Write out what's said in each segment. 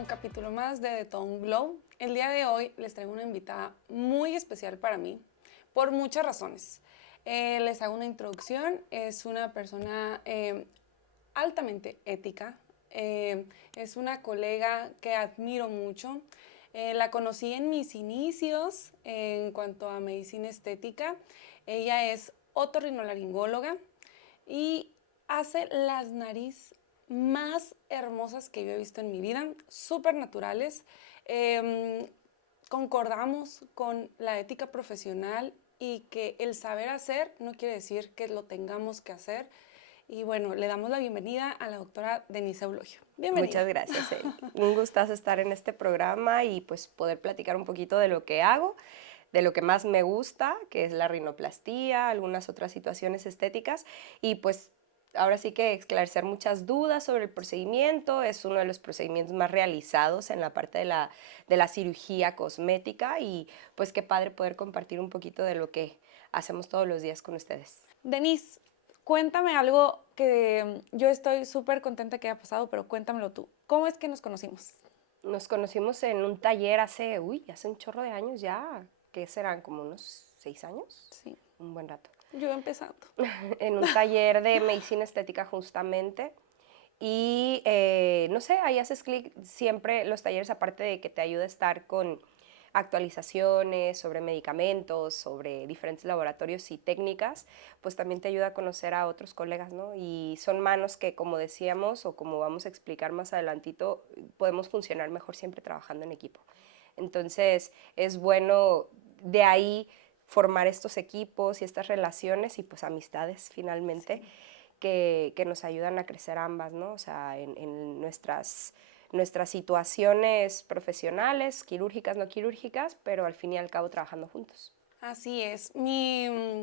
un capítulo más de The Tongue Glow. El día de hoy les traigo una invitada muy especial para mí, por muchas razones. Les hago una introducción. Es una persona altamente ética. Es una colega que admiro mucho. La conocí en mis inicios en cuanto a medicina estética. Ella es otorrinolaringóloga y hace las narices más hermosas que yo he visto en mi vida, súper naturales. Concordamos con la ética profesional y que el saber hacer no quiere decir que lo tengamos que hacer. Y bueno, le damos la bienvenida a la doctora Denise Eulogio. Bienvenida. Muchas gracias, Eli. Un gustazo estar en este programa y pues poder platicar un poquito de lo que hago, de lo que más me gusta, que es la rinoplastía, algunas otras situaciones estéticas y pues ahora sí que esclarecer muchas dudas sobre el procedimiento. Es uno de los procedimientos más realizados en la parte de la cirugía cosmética y pues qué padre poder compartir un poquito de lo que hacemos todos los días con ustedes. Denise, cuéntame algo que yo estoy súper contenta que haya pasado, pero cuéntamelo tú. ¿Cómo es que nos conocimos? Nos conocimos en un taller hace un chorro de años ya, ¿qué serán? ¿Como unos 6 años? Sí. Un buen rato. Yo empezando. En un taller de medicina estética justamente. Y no sé, ahí haces clic siempre los talleres, aparte de que te ayuda a estar con actualizaciones sobre medicamentos, sobre diferentes laboratorios y técnicas, pues también te ayuda a conocer a otros colegas, ¿no? Y son manos que, como decíamos, o como vamos a explicar más adelantito, podemos funcionar mejor siempre trabajando en equipo. Entonces, es bueno de ahí formar estos equipos y estas relaciones y pues amistades finalmente. Sí. Que nos ayudan a crecer ambas, ¿no? O sea, en nuestras situaciones profesionales, quirúrgicas, no quirúrgicas, pero al fin y al cabo trabajando juntos. Así es. Mi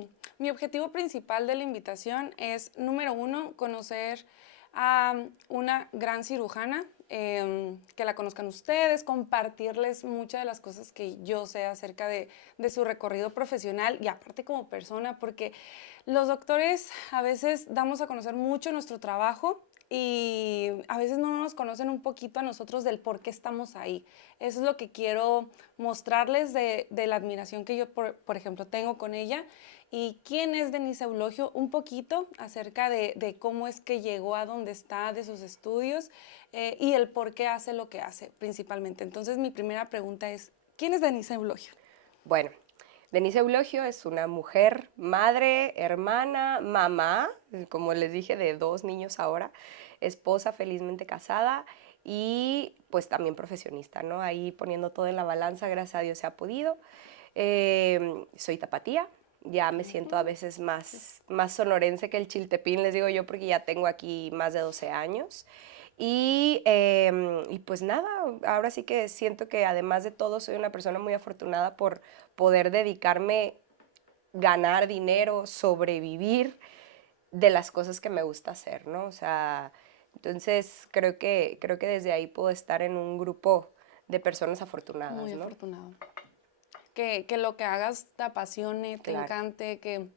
objetivo principal de la invitación es, número uno, conocer a una gran cirujana, que la conozcan ustedes, compartirles muchas de las cosas que yo sé acerca de su recorrido profesional y aparte como persona, porque los doctores a veces damos a conocer mucho nuestro trabajo y a veces no nos conocen un poquito a nosotros del por qué estamos ahí. Eso es lo que quiero mostrarles de la admiración que yo, por ejemplo, tengo con ella. ¿Y quién es Denise Eulogio? Un poquito acerca de cómo es que llegó a donde está, de sus estudios y el por qué hace lo que hace principalmente. Entonces, mi primera pregunta es, ¿quién es Denise Eulogio? Bueno, Denise Eulogio es una mujer, madre, hermana, mamá, como les dije, de 2 niños ahora, esposa felizmente casada y pues también profesionista, ¿no? Ahí poniendo todo en la balanza, gracias a Dios se ha podido. Soy tapatía, ya me siento a veces más sonorense que el chiltepín, les digo yo, porque ya tengo aquí más de 12 años. Y pues nada, ahora sí que siento que además de todo soy una persona muy afortunada por poder dedicarme, ganar dinero, sobrevivir de las cosas que me gusta hacer, ¿no? O sea, entonces creo que desde ahí puedo estar en un grupo de personas afortunadas, Muy ¿no? afortunado. Que lo que hagas te apasione, te encante, que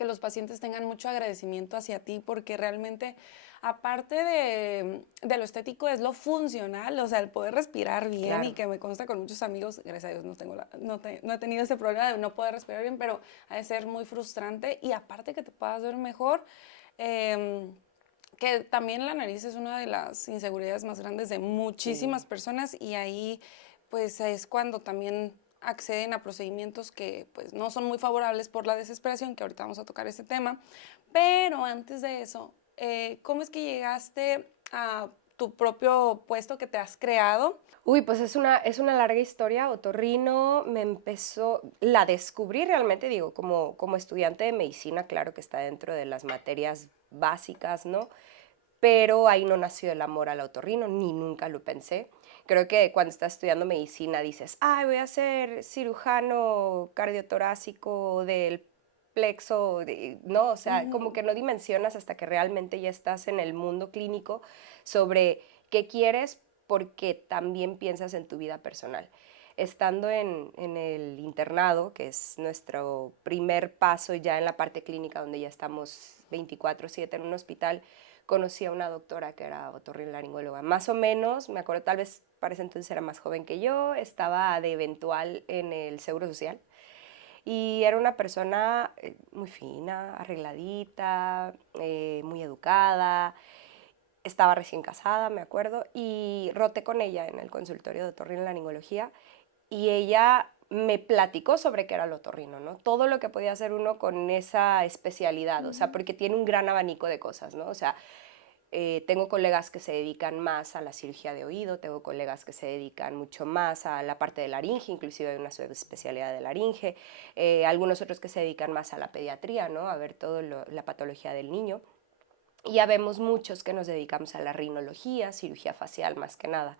los pacientes tengan mucho agradecimiento hacia ti, porque realmente, aparte de lo estético, es lo funcional, o sea, el poder respirar bien y que me consta con muchos amigos, gracias a Dios no he tenido ese problema de no poder respirar bien, pero ha de ser muy frustrante y aparte que te puedas ver mejor, que también la nariz es una de las inseguridades más grandes de muchísimas personas y ahí pues es cuando también acceden a procedimientos que pues no son muy favorables por la desesperación, que ahorita vamos a tocar ese tema, pero antes de eso, ¿cómo es que llegaste a tu propio puesto que te has creado? Uy, pues es una larga historia. Otorrino la descubrí realmente, digo, como estudiante de medicina, claro que está dentro de las materias básicas, ¿no? Pero ahí no nació el amor al otorrino, ni nunca lo pensé. Creo que cuando estás estudiando medicina dices, voy a ser cirujano cardiotorácico del plexo, ¿no? O sea, como que no dimensionas hasta que realmente ya estás en el mundo clínico sobre qué quieres, porque también piensas en tu vida personal. Estando en el internado, que es nuestro primer paso ya en la parte clínica, donde ya estamos 24/7 en un hospital, conocí a una doctora que era otorrinolaringóloga. Más o menos, me acuerdo, tal vez para ese entonces era más joven que yo, estaba de eventual en el Seguro Social. Y era una persona muy fina, arregladita, muy educada. Estaba recién casada, me acuerdo, y roté con ella en el consultorio de otorrinolaringología y ella me platicó sobre qué era el otorrino, ¿no? Todo lo que podía hacer uno con esa especialidad, o sea, porque tiene un gran abanico de cosas, ¿no? O sea, tengo colegas que se dedican más a la cirugía de oído, tengo colegas que se dedican mucho más a la parte de laringe, inclusive hay una subespecialidad de laringe, algunos otros que se dedican más a la pediatría, ¿no? A ver toda la patología del niño. Y ya vemos muchos que nos dedicamos a la rinología, cirugía facial más que nada.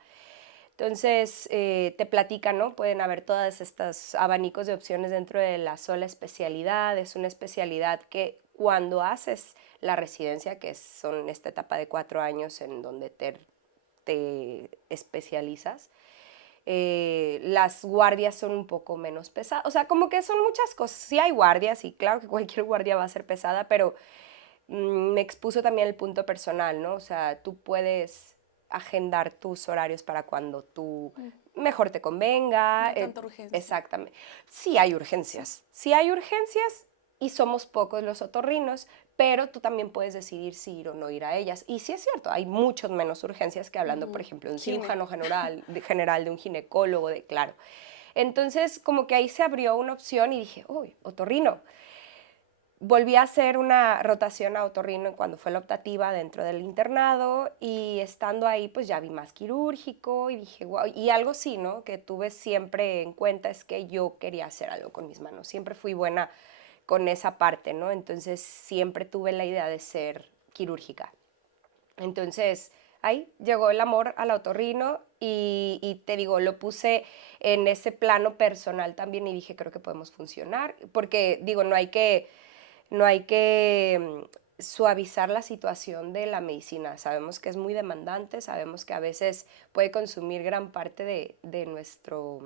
Entonces, te platican, ¿no? Pueden haber todos estos abanicos de opciones dentro de la sola especialidad. Es una especialidad que cuando haces la residencia, que son esta etapa de 4 años en donde te especializas, las guardias son un poco menos pesadas. O sea, como que son muchas cosas. Sí hay guardias y claro que cualquier guardia va a ser pesada, pero me expuso también el punto personal, ¿no? O sea, tú puedes agendar tus horarios para cuando tú mejor te convenga. No hay tanta urgencia. Exactamente. Sí hay urgencias. Sí hay urgencias y somos pocos los otorrinos, pero tú también puedes decidir si ir o no ir a ellas. Y sí es cierto, hay muchos menos urgencias que hablando, por ejemplo, de un cirujano general, de un ginecólogo, claro. Entonces, como que ahí se abrió una opción y dije, uy, otorrino. Volví a hacer una rotación a otorrino cuando fue la optativa dentro del internado y estando ahí pues ya vi más quirúrgico y dije, wow, y algo sí, ¿no? Que tuve siempre en cuenta es que yo quería hacer algo con mis manos, siempre fui buena con esa parte, ¿no? Entonces siempre tuve la idea de ser quirúrgica. Entonces ahí llegó el amor al otorrino y te digo, lo puse en ese plano personal también y dije, creo que podemos funcionar, porque digo, no hay que suavizar la situación de la medicina. Sabemos que es muy demandante, sabemos que a veces puede consumir gran parte de nuestra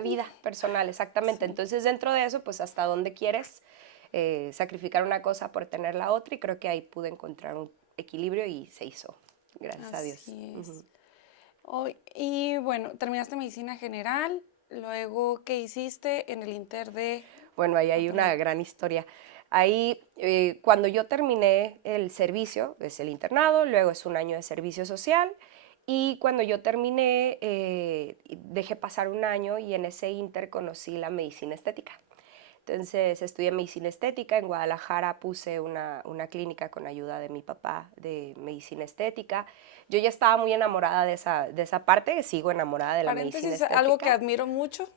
vida personal, exactamente. Sí. Entonces, dentro de eso, pues hasta dónde quieres sacrificar una cosa por tener la otra, y creo que ahí pude encontrar un equilibrio y se hizo, gracias a Dios. Es. Y bueno, terminaste medicina general, luego, ¿qué hiciste en el Inter de...? Bueno, ahí hay una gran historia. Ahí, cuando yo terminé el servicio, es el internado, luego es un año de servicio social, y cuando yo terminé, dejé pasar un año y en ese inter conocí la medicina estética. Entonces estudié medicina estética, en Guadalajara puse una clínica con ayuda de mi papá de medicina estética. Yo ya estaba muy enamorada de esa parte, sigo enamorada de la medicina estética. Algo que admiro mucho,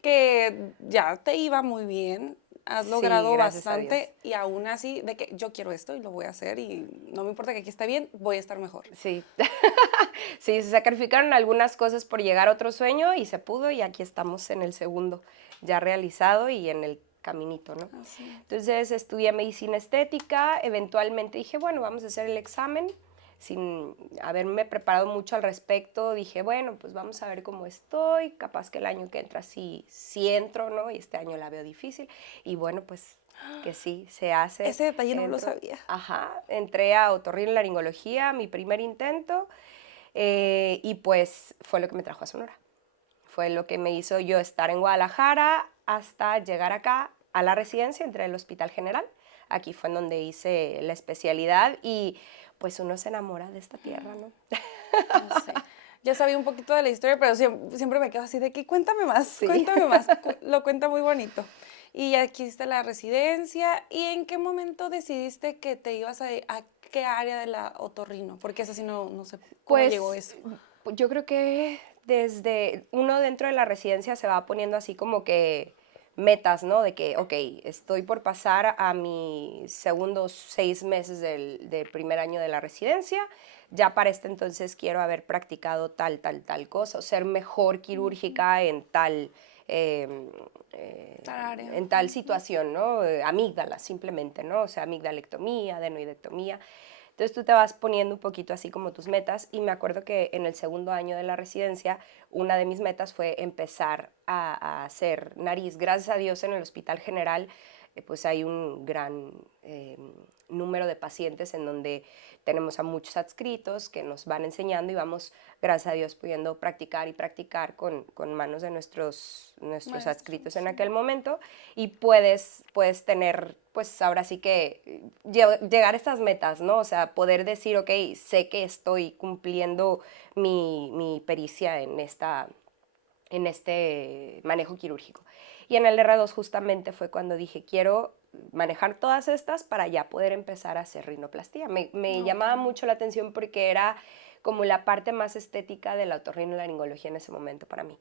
que ya te iba muy bien, has logrado bastante y aún así de que yo quiero esto y lo voy a hacer y no me importa que aquí esté bien, voy a estar mejor. Sí, sí, se sacrificaron algunas cosas por llegar a otro sueño y se pudo y aquí estamos en el segundo ya realizado y en el caminito, ¿no? Así. Entonces estudié medicina estética, eventualmente dije, bueno, vamos a hacer el examen, sin haberme preparado mucho al respecto, dije, bueno, pues vamos a ver cómo estoy, capaz que el año que entra sí entro, ¿no? Y este año la veo difícil, y bueno, pues que sí, se hace. Ese detalle no lo sabía. Ajá, entré a otorrinolaringología, mi primer intento, y pues fue lo que me trajo a Sonora. Fue lo que me hizo yo estar en Guadalajara hasta llegar acá a la residencia, entré al Hospital General. Aquí fue en donde hice la especialidad y pues uno se enamora de esta tierra, ¿no? No sé. Ya sabía un poquito de la historia, pero siempre me quedo así de que cuéntame más, sí. Cuéntame más. Lo cuenta muy bonito. Y ya aquí hiciste la residencia. ¿Y en qué momento decidiste que te ibas a qué área de la otorrino? Porque eso sí no sé cómo llegó eso. Yo creo que desde uno dentro de la residencia se va poniendo así como que metas, ¿no? De que, ok, estoy por pasar a mis segundos 6 meses del primer año de la residencia, ya para este entonces quiero haber practicado tal cosa, o ser mejor quirúrgica en tal situación, ¿no? Amígdala, simplemente, ¿no? O sea, amigdalectomía, adenoidectomía. Entonces tú te vas poniendo un poquito así como tus metas y me acuerdo que en el segundo año de la residencia una de mis metas fue empezar a hacer nariz. Gracias a Dios en el Hospital General pues hay un gran número de pacientes en donde tenemos a muchos adscritos que nos van enseñando y vamos, gracias a Dios, pudiendo practicar y practicar con manos de nuestros Maestros, adscritos en sí. aquel momento, y puedes tener, pues ahora sí que llegar a estas metas, ¿no? O sea, poder decir, ok, sé que estoy cumpliendo mi pericia en este manejo quirúrgico. Y en el R2 justamente fue cuando dije, quiero manejar todas estas para ya poder empezar a hacer rinoplastia. Me llamaba mucho la atención porque era como la parte más estética de la otorrinolaringología en ese momento para mí.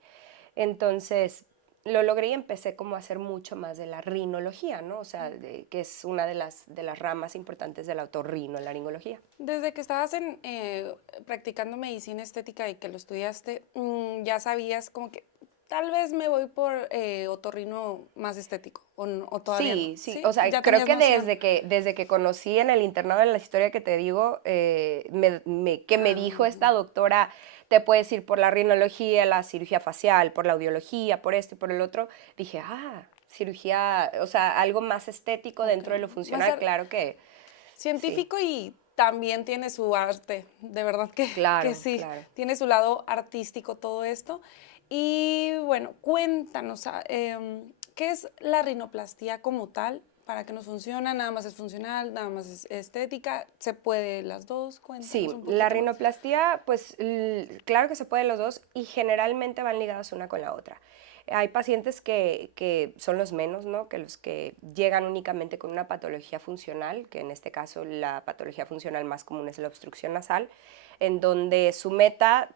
Entonces, lo logré y empecé como a hacer mucho más de la rinología, ¿no? O sea, que es una de las ramas importantes de la otorrinolaringología. Desde que estabas practicando medicina estética y que lo estudiaste, ya sabías como que tal vez me voy por otorrino más estético, o todavía no. Sí, o sea, ¿Ya creo tenías que noción? desde que conocí en el internado de la historia que te digo, que me dijo esta doctora, te puedes ir por la rinología, la cirugía facial, por la audiología, por esto y por el otro, dije, cirugía, o sea, algo más estético dentro de lo Va a funcional, ser claro que sí, científico y también tiene su arte, de verdad que claro, sí, claro. tiene su lado artístico todo esto. Y bueno, cuéntanos, ¿qué es la rinoplastia como tal? ¿Para qué nos funciona? ¿Nada más es funcional? ¿Nada más es estética? ¿Se puede las dos? Cuéntanos Sí, un la poquito más. rinoplastia, pues claro que se puede los dos y generalmente van ligadas una con la otra. Hay pacientes que son los menos, ¿no? Que los que llegan únicamente con una patología funcional, que en este caso la patología funcional más común es la obstrucción nasal, en donde su meta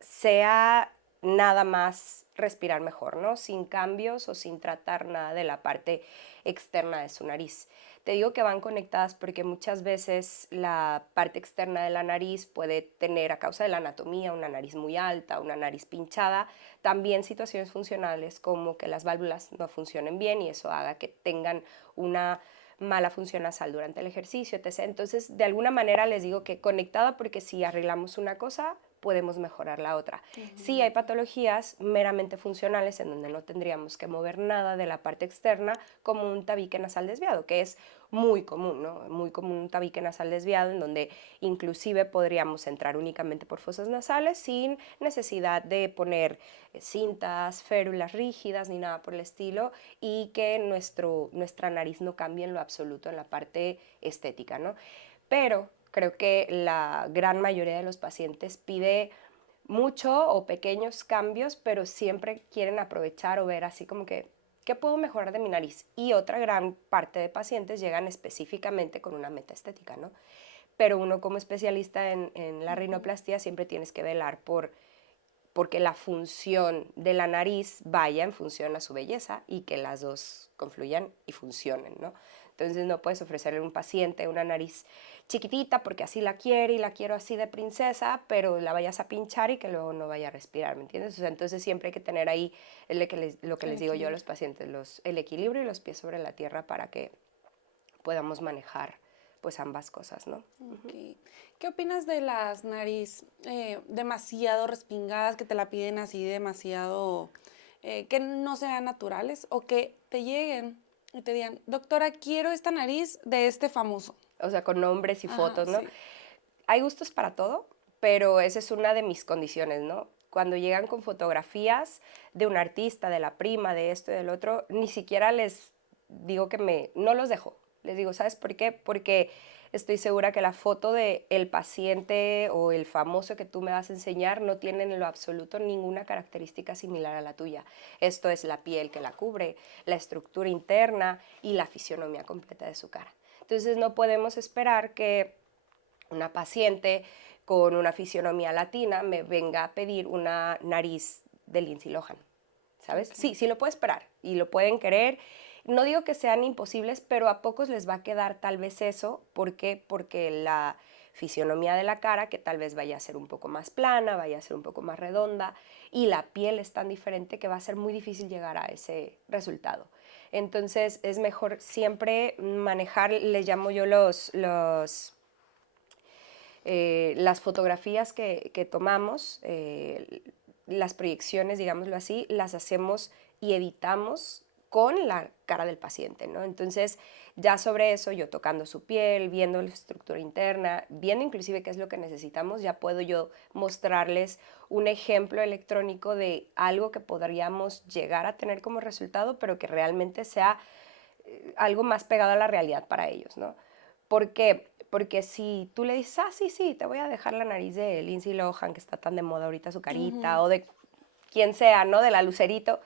sea nada más respirar mejor, ¿no? Sin cambios o sin tratar nada de la parte externa de su nariz. Te digo que van conectadas porque muchas veces la parte externa de la nariz puede tener, a causa de la anatomía, una nariz muy alta, una nariz pinchada, también situaciones funcionales como que las válvulas no funcionen bien y eso haga que tengan una mala función nasal durante el ejercicio, etc. Entonces, de alguna manera les digo que conectada porque si arreglamos una cosa, podemos mejorar la otra. Sí hay patologías meramente funcionales en donde no tendríamos que mover nada de la parte externa, como un tabique nasal desviado, que es muy común, ¿no? Muy común un tabique nasal desviado en donde inclusive podríamos entrar únicamente por fosas nasales sin necesidad de poner cintas, férulas rígidas ni nada por el estilo y que nuestra nariz no cambie en lo absoluto en la parte estética, ¿no? Pero creo que la gran mayoría de los pacientes pide mucho o pequeños cambios, pero siempre quieren aprovechar o ver así como que, ¿qué puedo mejorar de mi nariz? Y otra gran parte de pacientes llegan específicamente con una meta estética, ¿no? Pero uno como especialista en la rinoplastia siempre tienes que velar porque la función de la nariz vaya en función a su belleza y que las dos confluyan y funcionen, ¿no? Entonces no puedes ofrecerle a un paciente una nariz chiquitita porque así la quiere y la quiero así de princesa, pero la vayas a pinchar y que luego no vaya a respirar, ¿me entiendes? O sea, entonces siempre hay que tener ahí lo que El les digo yo a equilibrio. los pacientes, el equilibrio y los pies sobre la tierra para que podamos manejar pues ambas cosas, ¿no? Okay. ¿Qué opinas de las nariz demasiado respingadas, que te la piden así demasiado, que no sean naturales o que te lleguen y te digan, doctora, quiero esta nariz de este famoso? O sea, con nombres y Ajá, fotos, ¿no? sí. Hay gustos para todo, pero esa es una de mis condiciones, ¿no? Cuando llegan con fotografías de un artista, de la prima, de esto y del otro, ni siquiera les digo no los dejo. Les digo, ¿sabes por qué? Porque estoy segura que la foto de el paciente o el famoso que tú me vas a enseñar no tiene en lo absoluto ninguna característica similar a la tuya. Esto es la piel que la cubre, la estructura interna y la fisionomía completa de su cara. Entonces no podemos esperar que una paciente con una fisionomía latina me venga a pedir una nariz de Lindsay Lohan, ¿sabes? Okay. Sí lo puede esperar y lo pueden querer. No digo que sean imposibles, pero a pocos les va a quedar tal vez eso. ¿Por qué? Porque la fisionomía de la cara, que tal vez vaya a ser un poco más plana, vaya a ser un poco más redonda, y la piel es tan diferente que va a ser muy difícil llegar a ese resultado. Entonces es mejor siempre manejar, les llamo yo las fotografías que tomamos, las proyecciones, digámoslo así, las hacemos y editamos con la cara del paciente, ¿no? Entonces, ya sobre eso, yo tocando su piel, viendo la estructura interna, viendo inclusive qué es lo que necesitamos, ya puedo yo mostrarles un ejemplo electrónico de algo que podríamos llegar a tener como resultado, pero que realmente sea algo más pegado a la realidad para ellos, ¿no? ¿Por qué? Porque si tú le dices, sí, te voy a dejar la nariz de Lindsay Lohan, que está tan de moda ahorita su carita, o de quien sea, ¿no? De la Lucerito,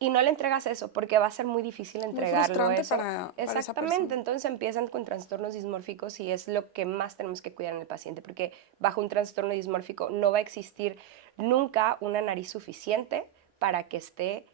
y no le entregas eso, porque va a ser muy difícil Muy entregarlo frustrante eso. para esa Exactamente, persona. entonces empiezan con trastornos dismórficos y es lo que más tenemos que cuidar en el paciente, porque bajo un trastorno dismórfico no va a existir nunca una nariz suficiente para que esté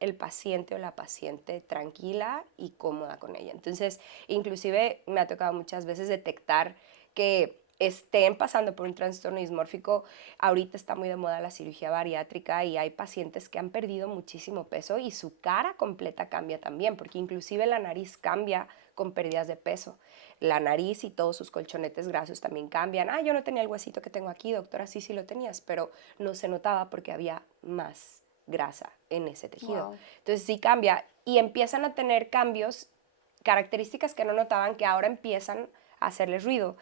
el paciente o la paciente tranquila y cómoda con ella. Entonces, inclusive me ha tocado muchas veces detectar que estén pasando por un trastorno dismórfico. Ahorita está muy de moda la cirugía bariátrica y hay pacientes que han perdido muchísimo peso y su cara completa cambia también, porque inclusive la nariz cambia con pérdidas de peso. La nariz y todos sus colchonetes grasos también cambian. Yo no tenía el huesito que tengo aquí, doctora, sí lo tenías, pero no se notaba porque había más grasa en ese tejido. Wow. Entonces sí cambia y empiezan a tener cambios, características que no notaban que ahora empiezan a hacerles ruido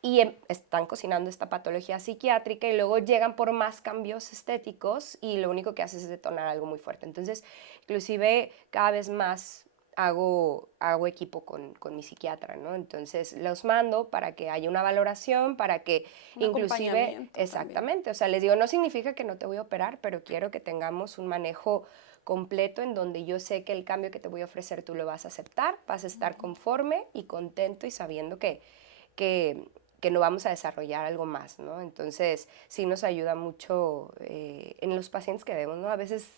y están cocinando esta patología psiquiátrica y luego llegan por más cambios estéticos y lo único que haces es detonar algo muy fuerte. Entonces, inclusive cada vez más hago equipo con mi psiquiatra, ¿no? Entonces los mando para que haya una valoración, para que Un inclusive, acompañamiento también. exactamente, o sea, les digo, no significa que no te voy a operar, pero quiero que tengamos un manejo completo en donde yo sé que el cambio que te voy a ofrecer tú lo vas a aceptar, vas a estar conforme y contento y sabiendo que, que no vamos a desarrollar algo más, ¿no? Entonces, sí nos ayuda mucho en los pacientes que vemos, ¿no? A veces,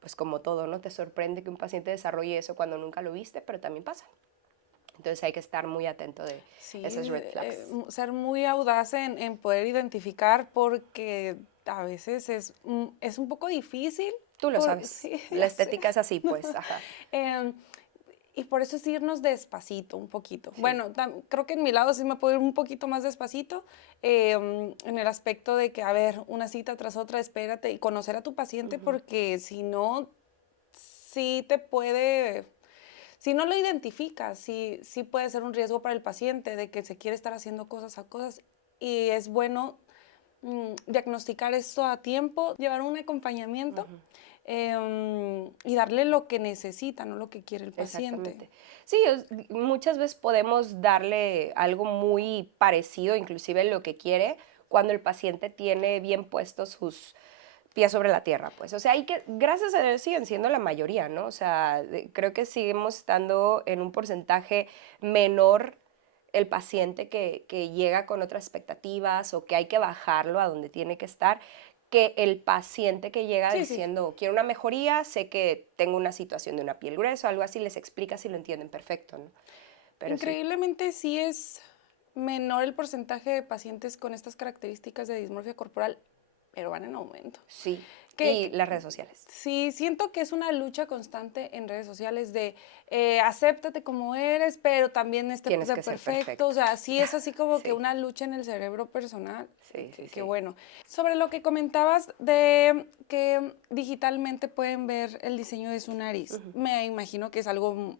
pues como todo, ¿no? Te sorprende que un paciente desarrolle eso cuando nunca lo viste, pero también pasa. Entonces hay que estar muy atento de Sí, esas red flags. ser muy audaz en poder identificar porque a veces es un poco difícil. Tú lo sabes, Sí, la ya sé. estética es así, pues, ajá. Em, y por eso es irnos despacito, un poquito. Sí. Bueno, creo que en mi lado sí me puedo ir un poquito más despacito, en el aspecto de que, a ver, una cita tras otra, espérate y conocer a tu paciente porque si no, sí te puede, si no lo identificas, sí puede ser un riesgo para el paciente de que se quiere estar haciendo cosas a cosas y es bueno diagnosticar esto a tiempo, llevar un acompañamiento y darle lo que necesita, no lo que quiere el paciente. Exactamente. Sí, muchas veces podemos darle algo muy parecido, inclusive lo que quiere, cuando el paciente tiene bien puestos sus pies sobre la tierra, pues. O sea, hay que, gracias a Dios siguen siendo la mayoría, ¿no? O sea, creo que seguimos estando en un porcentaje menor el paciente que llega con otras expectativas o que hay que bajarlo a donde tiene que estar, que el paciente que llega Sí, sí. diciendo, quiero una mejoría, sé que tengo una situación de una piel gruesa, algo así, les explica si lo entienden perfecto, ¿no? Pero sí. Increíblemente sí es menor el porcentaje de pacientes con estas características de dismorfia corporal, pero van en aumento. Sí, Que, y las redes sociales. sí, siento que es una lucha constante en redes sociales de acéptate como eres, pero también Tienes ser que ser perfecto. perfecto. O sea, sí es así como que Sí. una lucha en el cerebro personal. Sí, Que sí. bueno. Sobre lo que comentabas de que digitalmente pueden ver el diseño de su nariz, me imagino que es algo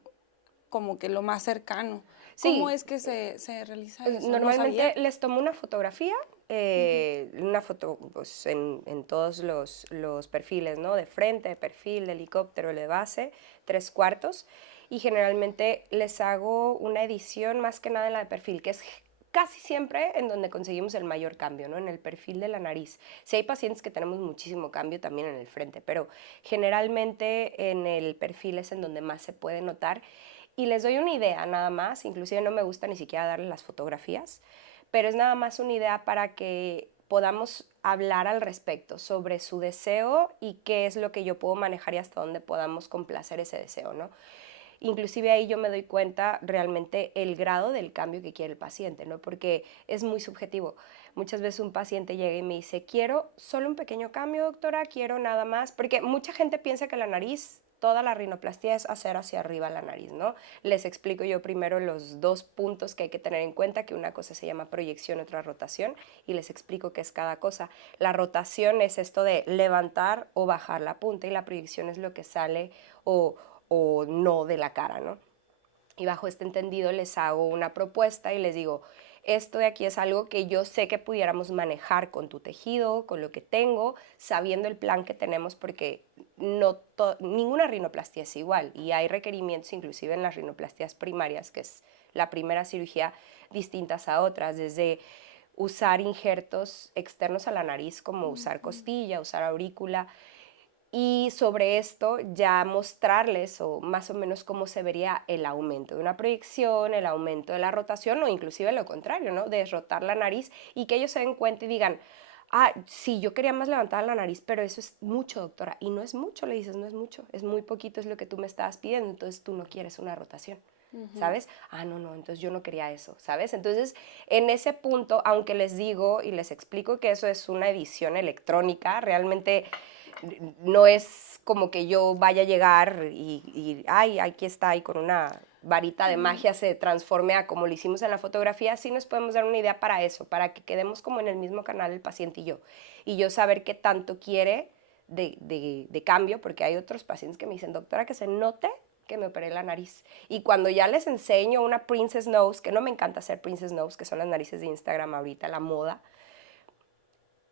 como que lo más cercano. ¿Cómo Sí, es que se realiza eso? No normalmente sabía. les tomo una fotografía, una foto pues, en todos los perfiles, ¿no? De frente, de perfil, de helicóptero, de base, 3/4. Y generalmente les hago una edición más que nada en la de perfil, que es casi siempre en donde conseguimos el mayor cambio, ¿no? En el perfil de la nariz. Sí hay pacientes que tenemos muchísimo cambio también en el frente, pero generalmente en el perfil es en donde más se puede notar. Y les doy una idea nada más, inclusive no me gusta ni siquiera darles las fotografías, pero es nada más una idea para que podamos hablar al respecto sobre su deseo y qué es lo que yo puedo manejar y hasta dónde podamos complacer ese deseo, ¿no? Inclusive ahí yo me doy cuenta realmente el grado del cambio que quiere el paciente, ¿no? Porque es muy subjetivo. Muchas veces un paciente llega y me dice, quiero solo un pequeño cambio, doctora, quiero nada más, porque mucha gente piensa que la nariz, toda la rinoplastia es hacer hacia arriba la nariz, ¿no? Les explico yo primero los dos puntos que hay que tener en cuenta, que una cosa se llama proyección, otra rotación, y les explico qué es cada cosa. La rotación es esto de levantar o bajar la punta y la proyección es lo que sale o o no de la cara, ¿no? Y bajo este entendido les hago una propuesta y les digo, esto de aquí es algo que yo sé que pudiéramos manejar con tu tejido, con lo que tengo, sabiendo el plan que tenemos, porque ninguna rinoplastia es igual y hay requerimientos inclusive en las rinoplastías primarias, que es la primera cirugía, distintas a otras, desde usar injertos externos a la nariz como usar costilla, usar aurícula, y sobre esto ya mostrarles o más o menos cómo se vería el aumento de una proyección, el aumento de la rotación o inclusive lo contrario, ¿no? Desrotar la nariz y que ellos se den cuenta y digan, ah, sí, yo quería más levantada la nariz, pero eso es mucho, doctora. Y no es mucho, le dices, no es mucho, es muy poquito, es lo que tú me estabas pidiendo, entonces tú no quieres una rotación. ¿Sabes? Ah, no, entonces yo no quería eso, ¿sabes? Entonces, en ese punto, aunque les digo y les explico que eso es una edición electrónica, realmente no es como que yo vaya a llegar y ay, aquí está, y con una varita de magia se transforme a como lo hicimos en la fotografía. Sí nos podemos dar una idea para eso, para que quedemos como en el mismo canal el paciente y yo saber qué tanto quiere de cambio, porque hay otros pacientes que me dicen, doctora, que se note que me operé la nariz. Y cuando ya les enseño una princess nose, que no me encanta hacer princess nose, que son las narices de Instagram ahorita, la moda,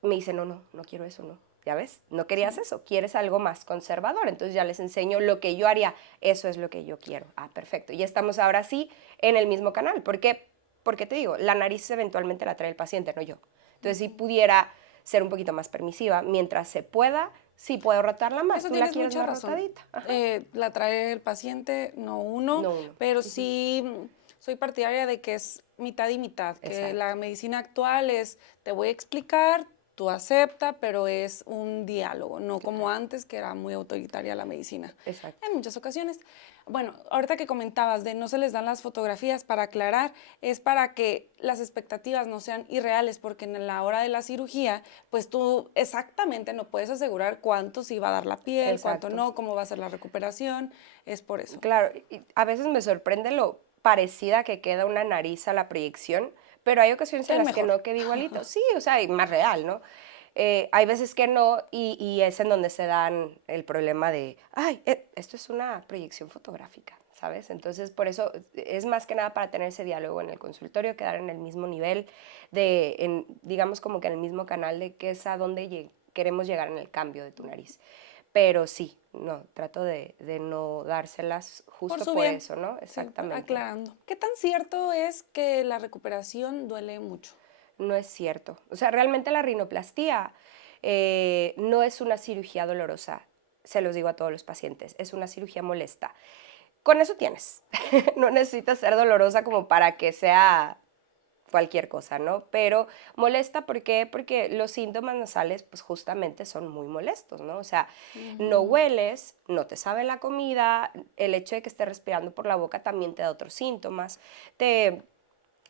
me dicen, no quiero eso, no. ¿Ya ves? No querías eso, quieres algo más conservador. Entonces ya les enseño lo que yo haría, eso es lo que yo quiero. Ah, perfecto. Y estamos ahora sí en el mismo canal. ¿Por qué? Porque te digo, la nariz eventualmente la trae el paciente, no yo. Entonces si pudiera ser un poquito más permisiva, mientras se pueda, sí puedo rotarla más. Eso Tú la tienes quieres mucha más razón. rotadita. La trae el paciente, no uno, No uno. pero sí soy partidaria de que es mitad y mitad, que Exacto. la medicina actual es, te voy a explicar, tú acepta, pero es un diálogo, no como antes que era muy autoritaria la medicina. Exacto. En muchas ocasiones. Bueno, ahorita que comentabas de no se les dan las fotografías, para aclarar, es para que las expectativas no sean irreales, porque en la hora de la cirugía, pues tú exactamente no puedes asegurar cuánto sí va a dar la piel, Exacto. cuánto no, cómo va a ser la recuperación, es por eso. Claro, y a veces me sorprende lo parecida que queda una nariz a la proyección, pero hay ocasiones en Es las que mejor. no queda igualito. Sí, o sea, y más real, ¿no? Hay veces que no, y es en donde se dan el problema de, ay, esto es una proyección fotográfica, ¿sabes? Entonces, por eso es más que nada para tener ese diálogo en el consultorio, quedar en el mismo nivel, digamos como que en el mismo canal de que es a donde queremos llegar en el cambio de tu nariz. Pero sí, no, trato de no dárselas justo Su por bien. eso, ¿no? Sí, Exactamente. aclarando. ¿Qué tan cierto es que la recuperación duele mucho? No es cierto. O sea, realmente la rinoplastia no es una cirugía dolorosa, se los digo a todos los pacientes, es una cirugía molesta. Con eso tienes. No necesita ser dolorosa como para que sea cualquier cosa, ¿no? Pero molesta, ¿por qué? Porque los síntomas nasales, pues justamente son muy molestos, ¿no? O sea, no hueles, no te sabe la comida, el hecho de que estés respirando por la boca también te da otros síntomas, te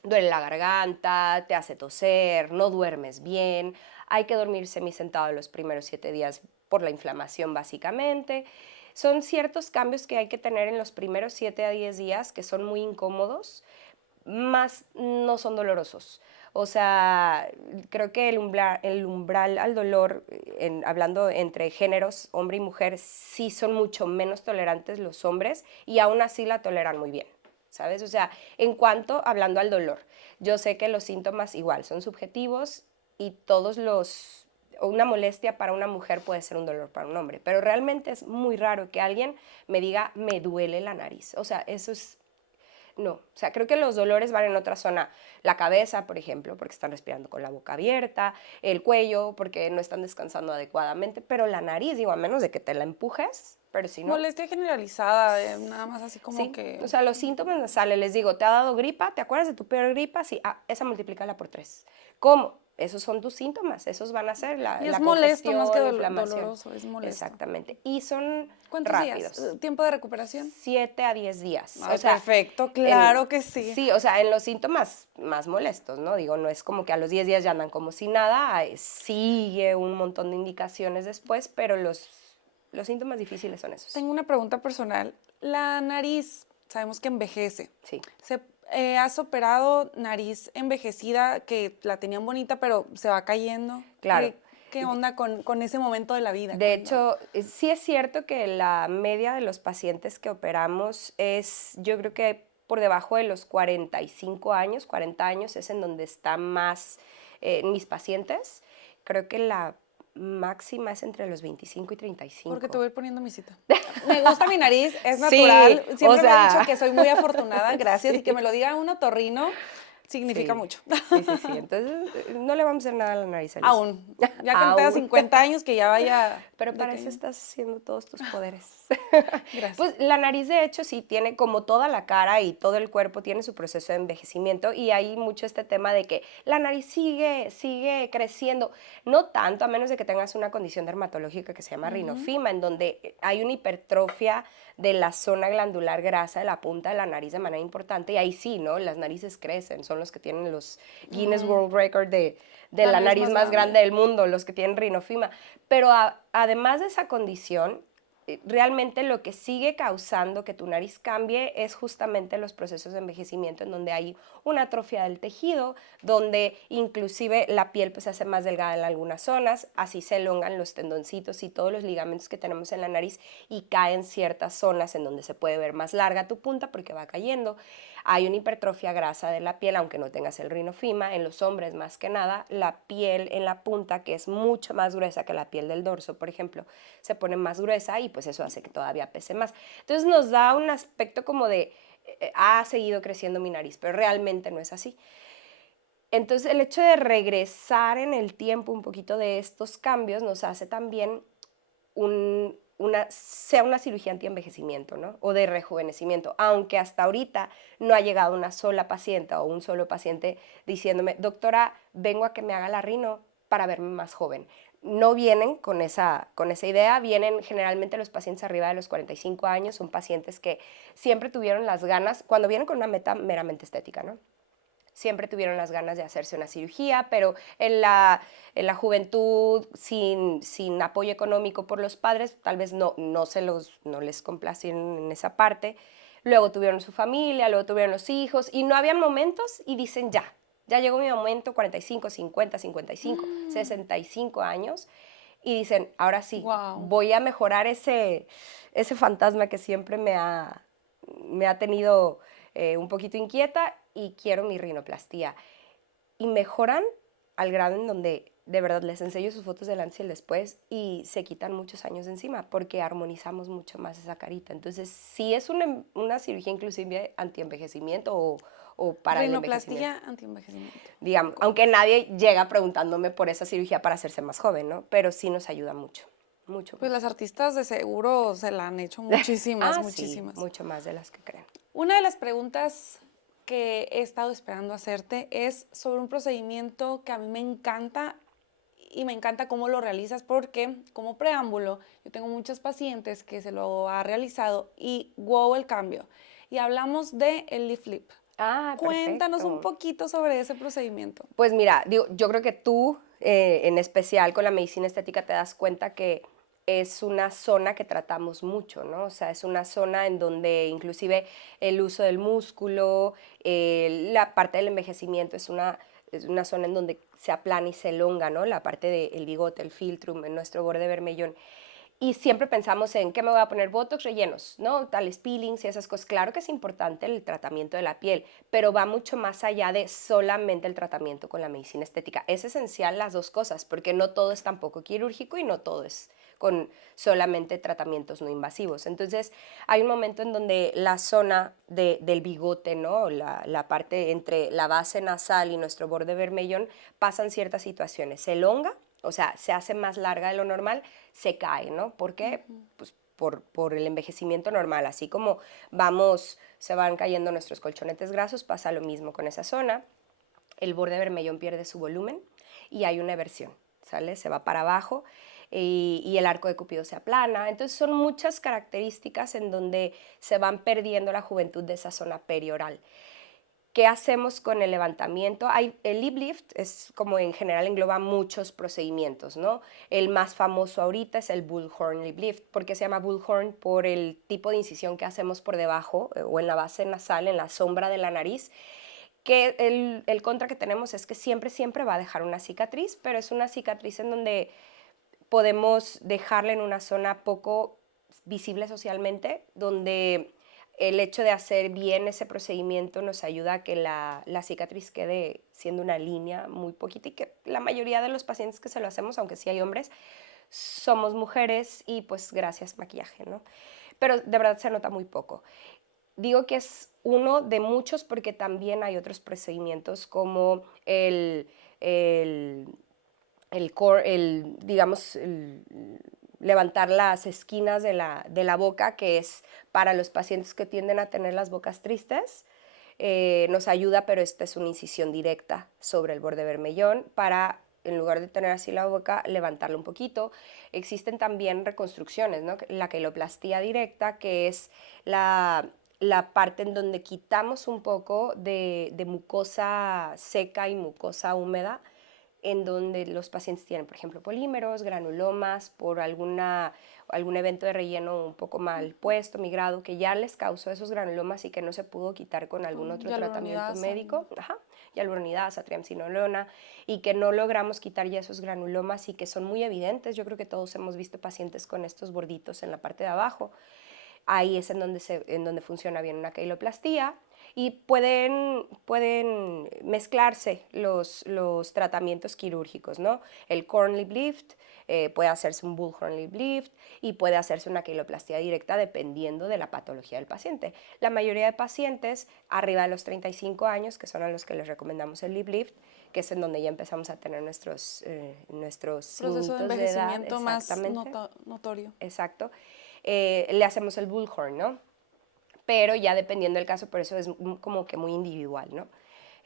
duele la garganta, te hace toser, no duermes bien, hay que dormir semisentado los primeros 7 días por la inflamación básicamente. Son ciertos cambios que hay que tener en los primeros 7 a 10 días que son muy incómodos, más no son dolorosos. O sea, creo que el umbral al dolor, hablando entre géneros, hombre y mujer, sí son mucho menos tolerantes los hombres y aún así la toleran muy bien, ¿sabes? O sea, en cuanto, hablando al dolor, yo sé que los síntomas igual son subjetivos y una molestia para una mujer puede ser un dolor para un hombre, pero realmente es muy raro que alguien me diga, me duele la nariz. O sea, eso es no, o sea, creo que los dolores van en otra zona. La cabeza, por ejemplo, porque están respirando con la boca abierta, el cuello, porque no están descansando adecuadamente, pero la nariz, digo, a menos de que te la empujes, pero si no... Molestia generalizada, nada más así como Sí, que... o sea, los síntomas nasales, les digo, ¿te ha dado gripa? ¿Te acuerdas de tu peor gripa? Sí, esa multiplícala por 3. ¿Cómo? Esos son tus síntomas, esos van a ser Y es la molesto más que congestión, la inflamación. doloroso, es molesto. Exactamente. Y son ¿Cuántos días? rápidos. ¿Tiempo de recuperación? 7 a 10 días. Ay, O sea, perfecto, claro que sí. sí, o sea, en los síntomas más molestos, ¿no? Digo, no es como que a los 10 días ya andan como si nada, sigue un montón de indicaciones después, pero los síntomas difíciles son esos. Tengo una pregunta personal. La nariz, sabemos que envejece. Sí. ¿Has operado nariz envejecida que la tenían bonita pero se va cayendo? Claro. ¿Qué onda con ese momento de la vida? De hecho, sí es cierto que la media de los pacientes que operamos es, yo creo que por debajo de los 45 años, 40 años es en donde están más mis pacientes. Creo que la máxima es entre los 25 y 35. Porque te voy a ir poniendo mi cita. Me gusta mi nariz, es Sí, natural. Siempre o me sea, he dicho que soy muy afortunada, gracias. sí. Y que me lo diga un otorrino significa Sí, mucho. sí, sí, sí. Entonces, no le vamos a hacer nada a la nariz, Alicia. Aún. Ya cuando tenga Aún. 50 años, que ya vaya. Pero para eso decayendo. estás haciendo todos tus poderes. Gracias. Pues la nariz, de hecho, sí tiene, como toda la cara y todo el cuerpo, tiene su proceso de envejecimiento, y hay mucho este tema de que la nariz sigue creciendo. No tanto, a menos de que tengas una condición dermatológica que se llama rinofima, en donde hay una hipertrofia de la zona glandular grasa de la punta de la nariz de manera importante, y ahí sí, ¿no? Las narices crecen, son los que tienen los Guinness World Record de la nariz más grande del mundo, los que tienen rinofima. Pero además de esa condición, realmente lo que sigue causando que tu nariz cambie es justamente los procesos de envejecimiento, en donde hay una atrofia del tejido, donde inclusive la piel pues se hace más delgada en algunas zonas, así se elongan los tendoncitos y todos los ligamentos que tenemos en la nariz, y caen ciertas zonas en donde se puede ver más larga tu punta porque va cayendo. Hay una hipertrofia grasa de la piel, aunque no tengas el rinofima. En los hombres, más que nada, la piel en la punta, que es mucho más gruesa que la piel del dorso, por ejemplo, se pone más gruesa, y pues eso hace que todavía pese más. Entonces nos da un aspecto como de, ha seguido creciendo mi nariz, pero realmente no es así. Entonces el hecho de regresar en el tiempo un poquito de estos cambios nos hace también sea una cirugía anti-envejecimiento, ¿no? O de rejuvenecimiento, aunque hasta ahorita no ha llegado una sola paciente o un solo paciente diciéndome, doctora, vengo a que me haga la rino para verme más joven. No vienen con esa idea, vienen generalmente los pacientes arriba de los 45 años, son pacientes que siempre tuvieron las ganas, cuando vienen con una meta meramente estética, ¿no? Siempre tuvieron las ganas de hacerse una cirugía, pero en la juventud, sin apoyo económico por los padres, tal vez no les complacieron en esa parte. Luego tuvieron su familia, luego tuvieron los hijos, y no habían momentos, y dicen ya llegó mi momento, 45, 50, 55, 65 años, y dicen, ahora sí, voy a mejorar ese fantasma que siempre me ha tenido un poquito inquieta, y quiero mi rinoplastía. Y mejoran al grado en donde de verdad les enseño sus fotos del antes y el después, y se quitan muchos años de encima porque armonizamos mucho más esa carita. Entonces, sí es una cirugía inclusive anti-envejecimiento o para el envejecimiento. Rinoplastía anti-envejecimiento. Digamos, aunque nadie llega preguntándome por esa cirugía para hacerse más joven, ¿no? Pero sí nos ayuda mucho. Mucho. Pues las artistas de seguro se la han hecho muchísimas, muchísimas. Sí, mucho más de las que creen. Una de las preguntas que he estado esperando hacerte es sobre un procedimiento que a mí me encanta, y me encanta cómo lo realizas, porque como preámbulo yo tengo muchos pacientes que se lo ha realizado y wow el cambio. Y hablamos de el lip flip. Cuéntanos un poquito sobre ese procedimiento. Pues mira, yo creo que tú, en especial con la medicina estética, te das cuenta que es una zona que tratamos mucho, ¿no? O sea, es una zona en donde inclusive el uso del músculo, la parte del envejecimiento es una zona en donde se aplana y se elonga, ¿no? La parte del bigote, el filtrum, en nuestro borde vermellón. Y siempre pensamos en qué me voy a poner, botox, rellenos, ¿no? Tales peelings y esas cosas. Claro que es importante el tratamiento de la piel, pero va mucho más allá de solamente el tratamiento con la medicina estética. Es esencial las dos cosas, porque no todo es tampoco quirúrgico y no todo es con solamente tratamientos no invasivos. Entonces, hay un momento en donde la zona del bigote, ¿no? La parte entre la base nasal y nuestro borde vermellón, pasan ciertas situaciones. Se elonga, o sea, se hace más larga de lo normal, se cae, ¿no? ¿Por qué? Pues por el envejecimiento normal. Así como se van cayendo nuestros colchonetes grasos, pasa lo mismo con esa zona. El borde vermellón pierde su volumen y hay una eversión, ¿sale? Se va para abajo y el arco de Cupido se aplana. Entonces son muchas características en donde se van perdiendo la juventud de esa zona perioral. ¿Qué hacemos con el levantamiento? El lip lift es como en general engloba muchos procedimientos, ¿no? El más famoso ahorita es el bullhorn lip lift. ¿Por qué se llama bullhorn? Por el tipo de incisión que hacemos por debajo o en la base nasal, en la sombra de la nariz. Que el contra que tenemos es que siempre va a dejar una cicatriz, pero es una cicatriz en donde podemos dejarla en una zona poco visible socialmente, donde el hecho de hacer bien ese procedimiento nos ayuda a que la cicatriz quede siendo una línea muy poquita y que la mayoría de los pacientes que se lo hacemos, aunque sí hay hombres, somos mujeres y pues gracias maquillaje, ¿no? Pero de verdad se nota muy poco. Digo que es uno de muchos porque también hay otros procedimientos como digamos, levantar las esquinas de la boca, que es para los pacientes que tienden a tener las bocas tristes. Nos ayuda, pero esta es una incisión directa sobre el borde vermellón para, en lugar de tener así la boca, levantarla un poquito. Existen también reconstrucciones, ¿no? La queiloplastía directa, que es la parte en donde quitamos un poco de mucosa seca y mucosa húmeda, en donde los pacientes tienen, por ejemplo, polímeros, granulomas, por algún evento de relleno un poco mal puesto, migrado, que ya les causó esos granulomas y que no se pudo quitar con algún otro tratamiento médico, hialuronidasa, triamcinolona, y que no logramos quitar ya esos granulomas y que son muy evidentes. Yo creo que todos hemos visto pacientes con estos borditos en la parte de abajo. Ahí es en donde funciona bien una queiloplastía. Y pueden mezclarse los tratamientos quirúrgicos, ¿no? El corn lip lift, puede hacerse un bullhorn lip lift y puede hacerse una queiloplastía directa dependiendo de la patología del paciente. La mayoría de pacientes arriba de los 35 años, que son a los que les recomendamos el lip lift, que es en donde ya empezamos a tener nuestros proceso de envejecimiento más notorio. Exacto. Le hacemos el bullhorn, ¿no? Pero ya dependiendo del caso, por eso es como que muy individual, ¿no?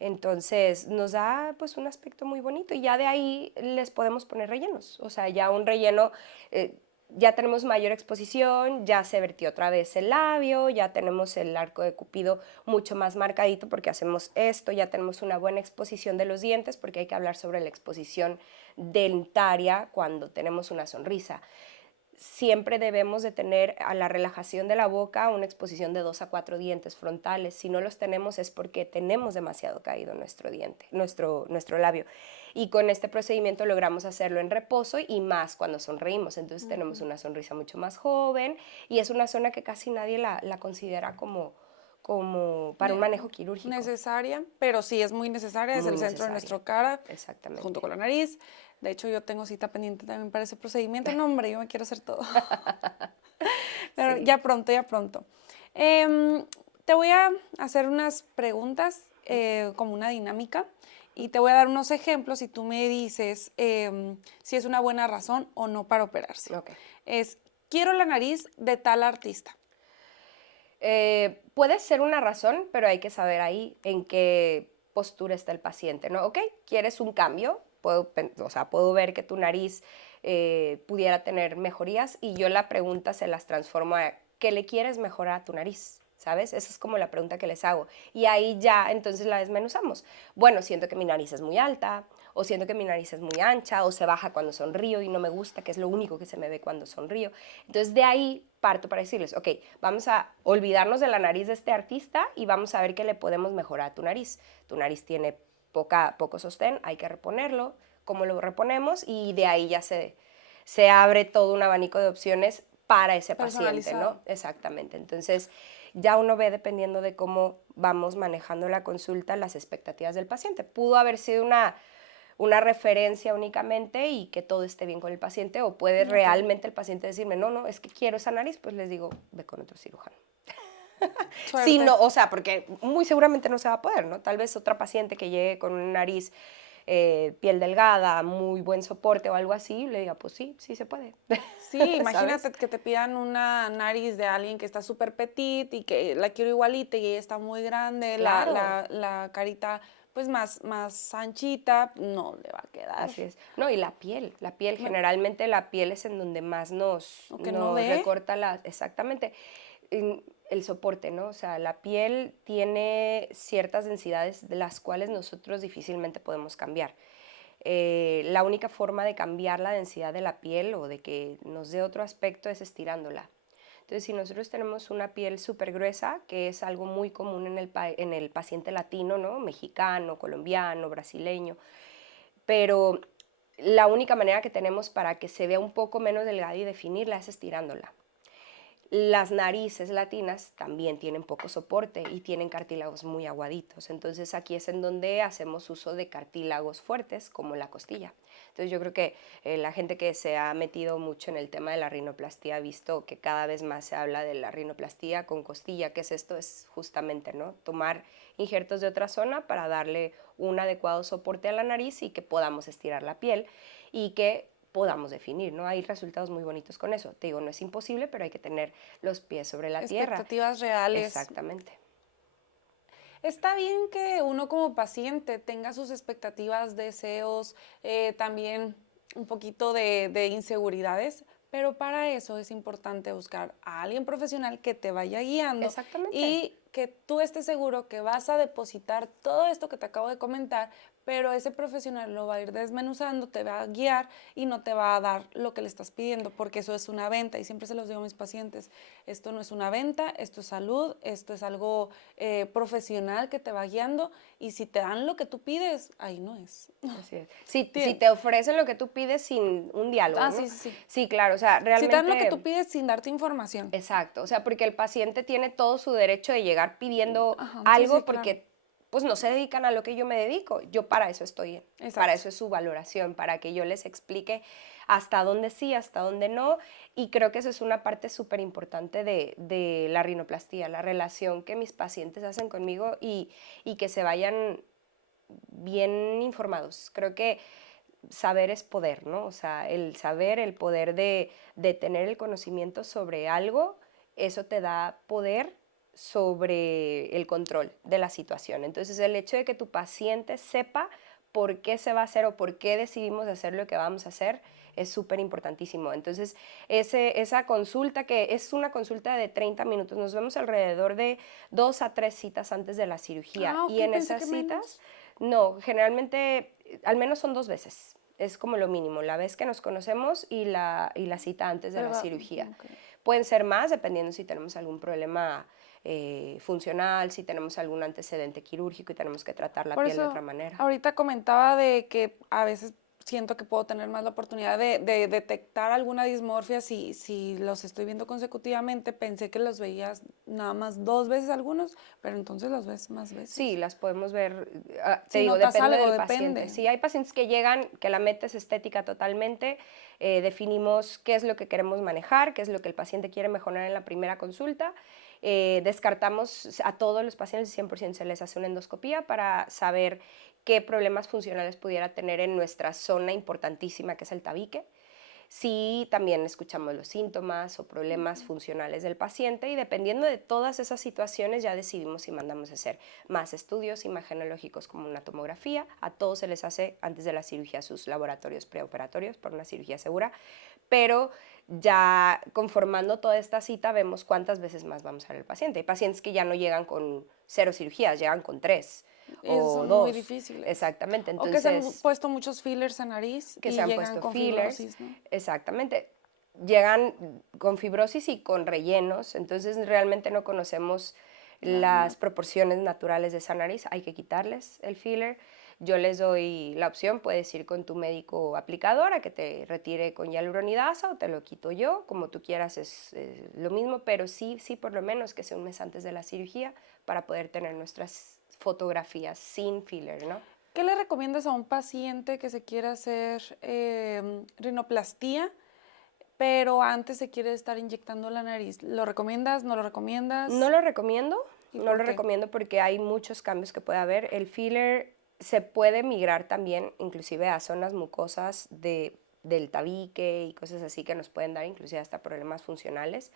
Entonces nos da pues un aspecto muy bonito y ya de ahí les podemos poner rellenos, o sea, ya un relleno, ya tenemos mayor exposición, ya se vertió otra vez el labio, ya tenemos el arco de Cupido mucho más marcadito porque hacemos esto, ya tenemos una buena exposición de los dientes porque hay que hablar sobre la exposición dentaria cuando tenemos una sonrisa. Siempre debemos de tener a la relajación de la boca una exposición de 2 a 4 dientes frontales. Si no los tenemos es porque tenemos demasiado caído nuestro diente, nuestro labio. Y con este procedimiento logramos hacerlo en reposo y más cuando sonreímos. Entonces tenemos una sonrisa mucho más joven y es una zona que casi nadie la considera como para un manejo quirúrgico. Necesaria, pero sí es muy necesaria, es el centro de nuestra cara, exactamente, junto con la nariz. De hecho, yo tengo cita pendiente también para ese procedimiento. No, hombre, yo me quiero hacer todo. Pero sí. Ya pronto, ya pronto. Te voy a hacer unas preguntas como una dinámica y te voy a dar unos ejemplos y tú me dices si es una buena razón o no para operarse. Okay. Quiero la nariz de tal artista. Puede ser una razón, pero hay que saber ahí en qué postura está el paciente, ¿no? Ok, ¿quieres un cambio? Puedo ver que tu nariz pudiera tener mejorías y yo la pregunta se las transformo a ¿qué le quieres mejorar a tu nariz? ¿Sabes? Esa es como la pregunta que les hago. Y ahí ya entonces la desmenuzamos. Bueno, siento que mi nariz es muy alta, o siento que mi nariz es muy ancha, o se baja cuando sonrío y no me gusta, que es lo único que se me ve cuando sonrío. Entonces de ahí parto para decirles, ok, vamos a olvidarnos de la nariz de este artista y vamos a ver qué le podemos mejorar a tu nariz. Tu nariz tiene poco sostén, hay que reponerlo, cómo lo reponemos y de ahí ya se abre todo un abanico de opciones para ese paciente, ¿no? Exactamente. Entonces, ya uno ve, dependiendo de cómo vamos manejando la consulta, las expectativas del paciente. Pudo haber sido una referencia únicamente y que todo esté bien con el paciente, o puede realmente el paciente decirme, no, es que quiero esa nariz, pues les digo, ve con otro cirujano. Sí, no, o sea, porque muy seguramente no se va a poder, ¿no? Tal vez otra paciente que llegue con una nariz, piel delgada, muy buen soporte o algo así, le diga, pues sí se puede. Sí, imagínate que te pidan una nariz de alguien que está súper petit y que la quiero igualita y ella está muy grande, claro. la carita pues más anchita, no le va a quedar. Así es. No, y la piel, generalmente la piel es en donde más nos recorta exactamente, el soporte, ¿no? O sea, la piel tiene ciertas densidades de las cuales nosotros difícilmente podemos cambiar. La única forma de cambiar la densidad de la piel o de que nos dé otro aspecto es estirándola. Entonces, si nosotros tenemos una piel súper gruesa, que es algo muy común en el paciente latino, ¿no? Mexicano, colombiano, brasileño, pero la única manera que tenemos para que se vea un poco menos delgada y definirla es estirándola. Las narices latinas también tienen poco soporte y tienen cartílagos muy aguaditos. Entonces aquí es en donde hacemos uso de cartílagos fuertes como la costilla. Entonces yo creo que la gente que se ha metido mucho en el tema de la rinoplastia ha visto que cada vez más se habla de la rinoplastia con costilla. ¿Qué es esto? Es justamente, ¿no?, tomar injertos de otra zona para darle un adecuado soporte a la nariz y que podamos estirar la piel y que podamos definir, ¿no? Hay resultados muy bonitos con eso. Te digo, no es imposible, pero hay que tener los pies sobre la tierra. Expectativas reales. Exactamente. Está bien que uno como paciente tenga sus expectativas, deseos, también un poquito de inseguridades, pero para eso es importante buscar a alguien profesional que te vaya guiando Exactamente. y que tú estés seguro que vas a depositar todo esto que te acabo de comentar, pero ese profesional lo va a ir desmenuzando, te va a guiar y no te va a dar lo que le estás pidiendo, porque eso es una venta. Y siempre se los digo a mis pacientes, esto no es una venta, esto es salud, esto es algo profesional que te va guiando, y si te dan lo que tú pides, ahí no es. Así es. Si te ofrecen lo que tú pides sin un diálogo, ¿no? Sí, sí, sí. Sí, claro, o sea, realmente... Si te dan lo que tú pides sin darte información. Exacto, o sea, porque el paciente tiene todo su derecho de llegar pidiendo Ajá, algo sí, porque claro. pues no se dedican a lo que yo me dedico. Yo para eso estoy, Exacto. para eso es su valoración, para que yo les explique hasta dónde sí, hasta dónde no. Y creo que eso es una parte súper importante de la rinoplastia, la relación que mis pacientes hacen conmigo y que se vayan bien informados. Creo que saber es poder, ¿no? O sea, el saber, el poder de tener el conocimiento sobre algo, eso te da poder sobre el control de la situación. Entonces, el hecho de que tu paciente sepa por qué se va a hacer o por qué decidimos hacer lo que vamos a hacer es súper importantísimo. Entonces, esa consulta, que es una consulta de 30 minutos, nos vemos alrededor de 2 a 3 citas antes de la cirugía. Ah, ok, y en pensé esas que citas, menos. no, generalmente al menos son 2 veces. Es como lo mínimo, la vez que nos conocemos y la cita antes de la cirugía. Okay. Pueden ser más, dependiendo si tenemos algún problema funcional, si tenemos algún antecedente quirúrgico y tenemos que tratar la Por piel de eso, otra manera. ahorita comentaba de que a veces siento que puedo tener más la oportunidad de detectar alguna dismorfia si los estoy viendo consecutivamente. Pensé que los veías nada más 2 veces algunos, pero entonces los ves más veces. Sí, las podemos ver, te Si digo, notas depende algo, del paciente. depende. Sí, hay pacientes que llegan, que la meta es estética totalmente, definimos qué es lo que queremos manejar, qué es lo que el paciente quiere mejorar en la primera consulta, descartamos a todos los pacientes, 100% se les hace una endoscopía para saber qué problemas funcionales pudiera tener en nuestra zona importantísima que es el tabique. Sí, también escuchamos los síntomas o problemas funcionales del paciente y dependiendo de todas esas situaciones ya decidimos si mandamos a hacer más estudios imagenológicos como una tomografía. A todos se les hace antes de la cirugía sus laboratorios preoperatorios por una cirugía segura, pero ya conformando toda esta cita vemos cuántas veces más vamos a ver al paciente. Hay pacientes que ya no llegan con 0 cirugías, llegan con 3 Esos o son muy 2. difíciles. Exactamente, O que se han entonces puesto muchos fillers en nariz que se y han llegan puesto con fillers, fibrosis, ¿no? exactamente, llegan con fibrosis y con rellenos, entonces realmente no conocemos las proporciones naturales de esa nariz, hay que quitarles el filler. Yo les doy la opción, puedes ir con tu médico aplicador a que te retire con hialuronidasa o te lo quito yo, como tú quieras es lo mismo, pero sí, por lo menos que sea un mes antes de la cirugía para poder tener nuestras fotografías sin filler, ¿no? ¿Qué le recomiendas a un paciente que se quiera hacer rinoplastia, pero antes se quiere estar inyectando la nariz? ¿Lo recomiendas? ¿No lo recomiendas? No lo recomiendo, ¿Y no por lo qué? recomiendo porque hay muchos cambios que puede haber. El filler se puede migrar también inclusive a zonas mucosas del tabique y cosas así que nos pueden dar inclusive hasta problemas funcionales.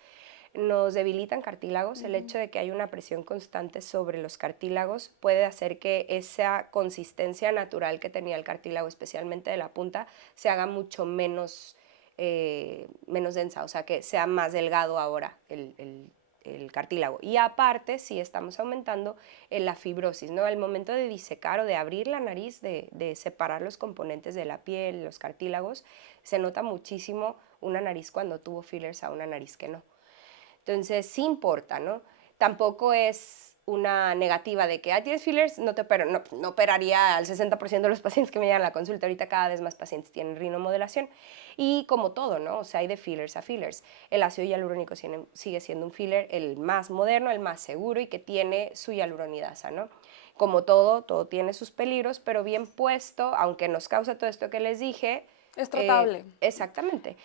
Nos debilitan cartílagos, el hecho de que hay una presión constante sobre los cartílagos puede hacer que esa consistencia natural que tenía el cartílago, especialmente de la punta, se haga mucho menos, menos densa, o sea, que sea más delgado ahora el cartílago. Y aparte, sí estamos aumentando la fibrosis, ¿no? Al momento de disecar o de abrir la nariz, de separar los componentes de la piel, los cartílagos, se nota muchísimo una nariz cuando tuvo fillers a una nariz que no. Entonces, sí importa, ¿no? Tampoco es una negativa de que, tienes fillers, no te opero. No, no operaría al 60% de los pacientes que me llegan a la consulta. Ahorita cada vez más pacientes tienen rinomodelación. Y como todo, ¿no? O sea, hay de fillers a fillers. El ácido hialurónico sigue siendo un filler el más moderno, el más seguro y que tiene su hialuronidasa, ¿no? Como todo tiene sus peligros, pero bien puesto, aunque nos causa todo esto que les dije. Es tratable. Exactamente.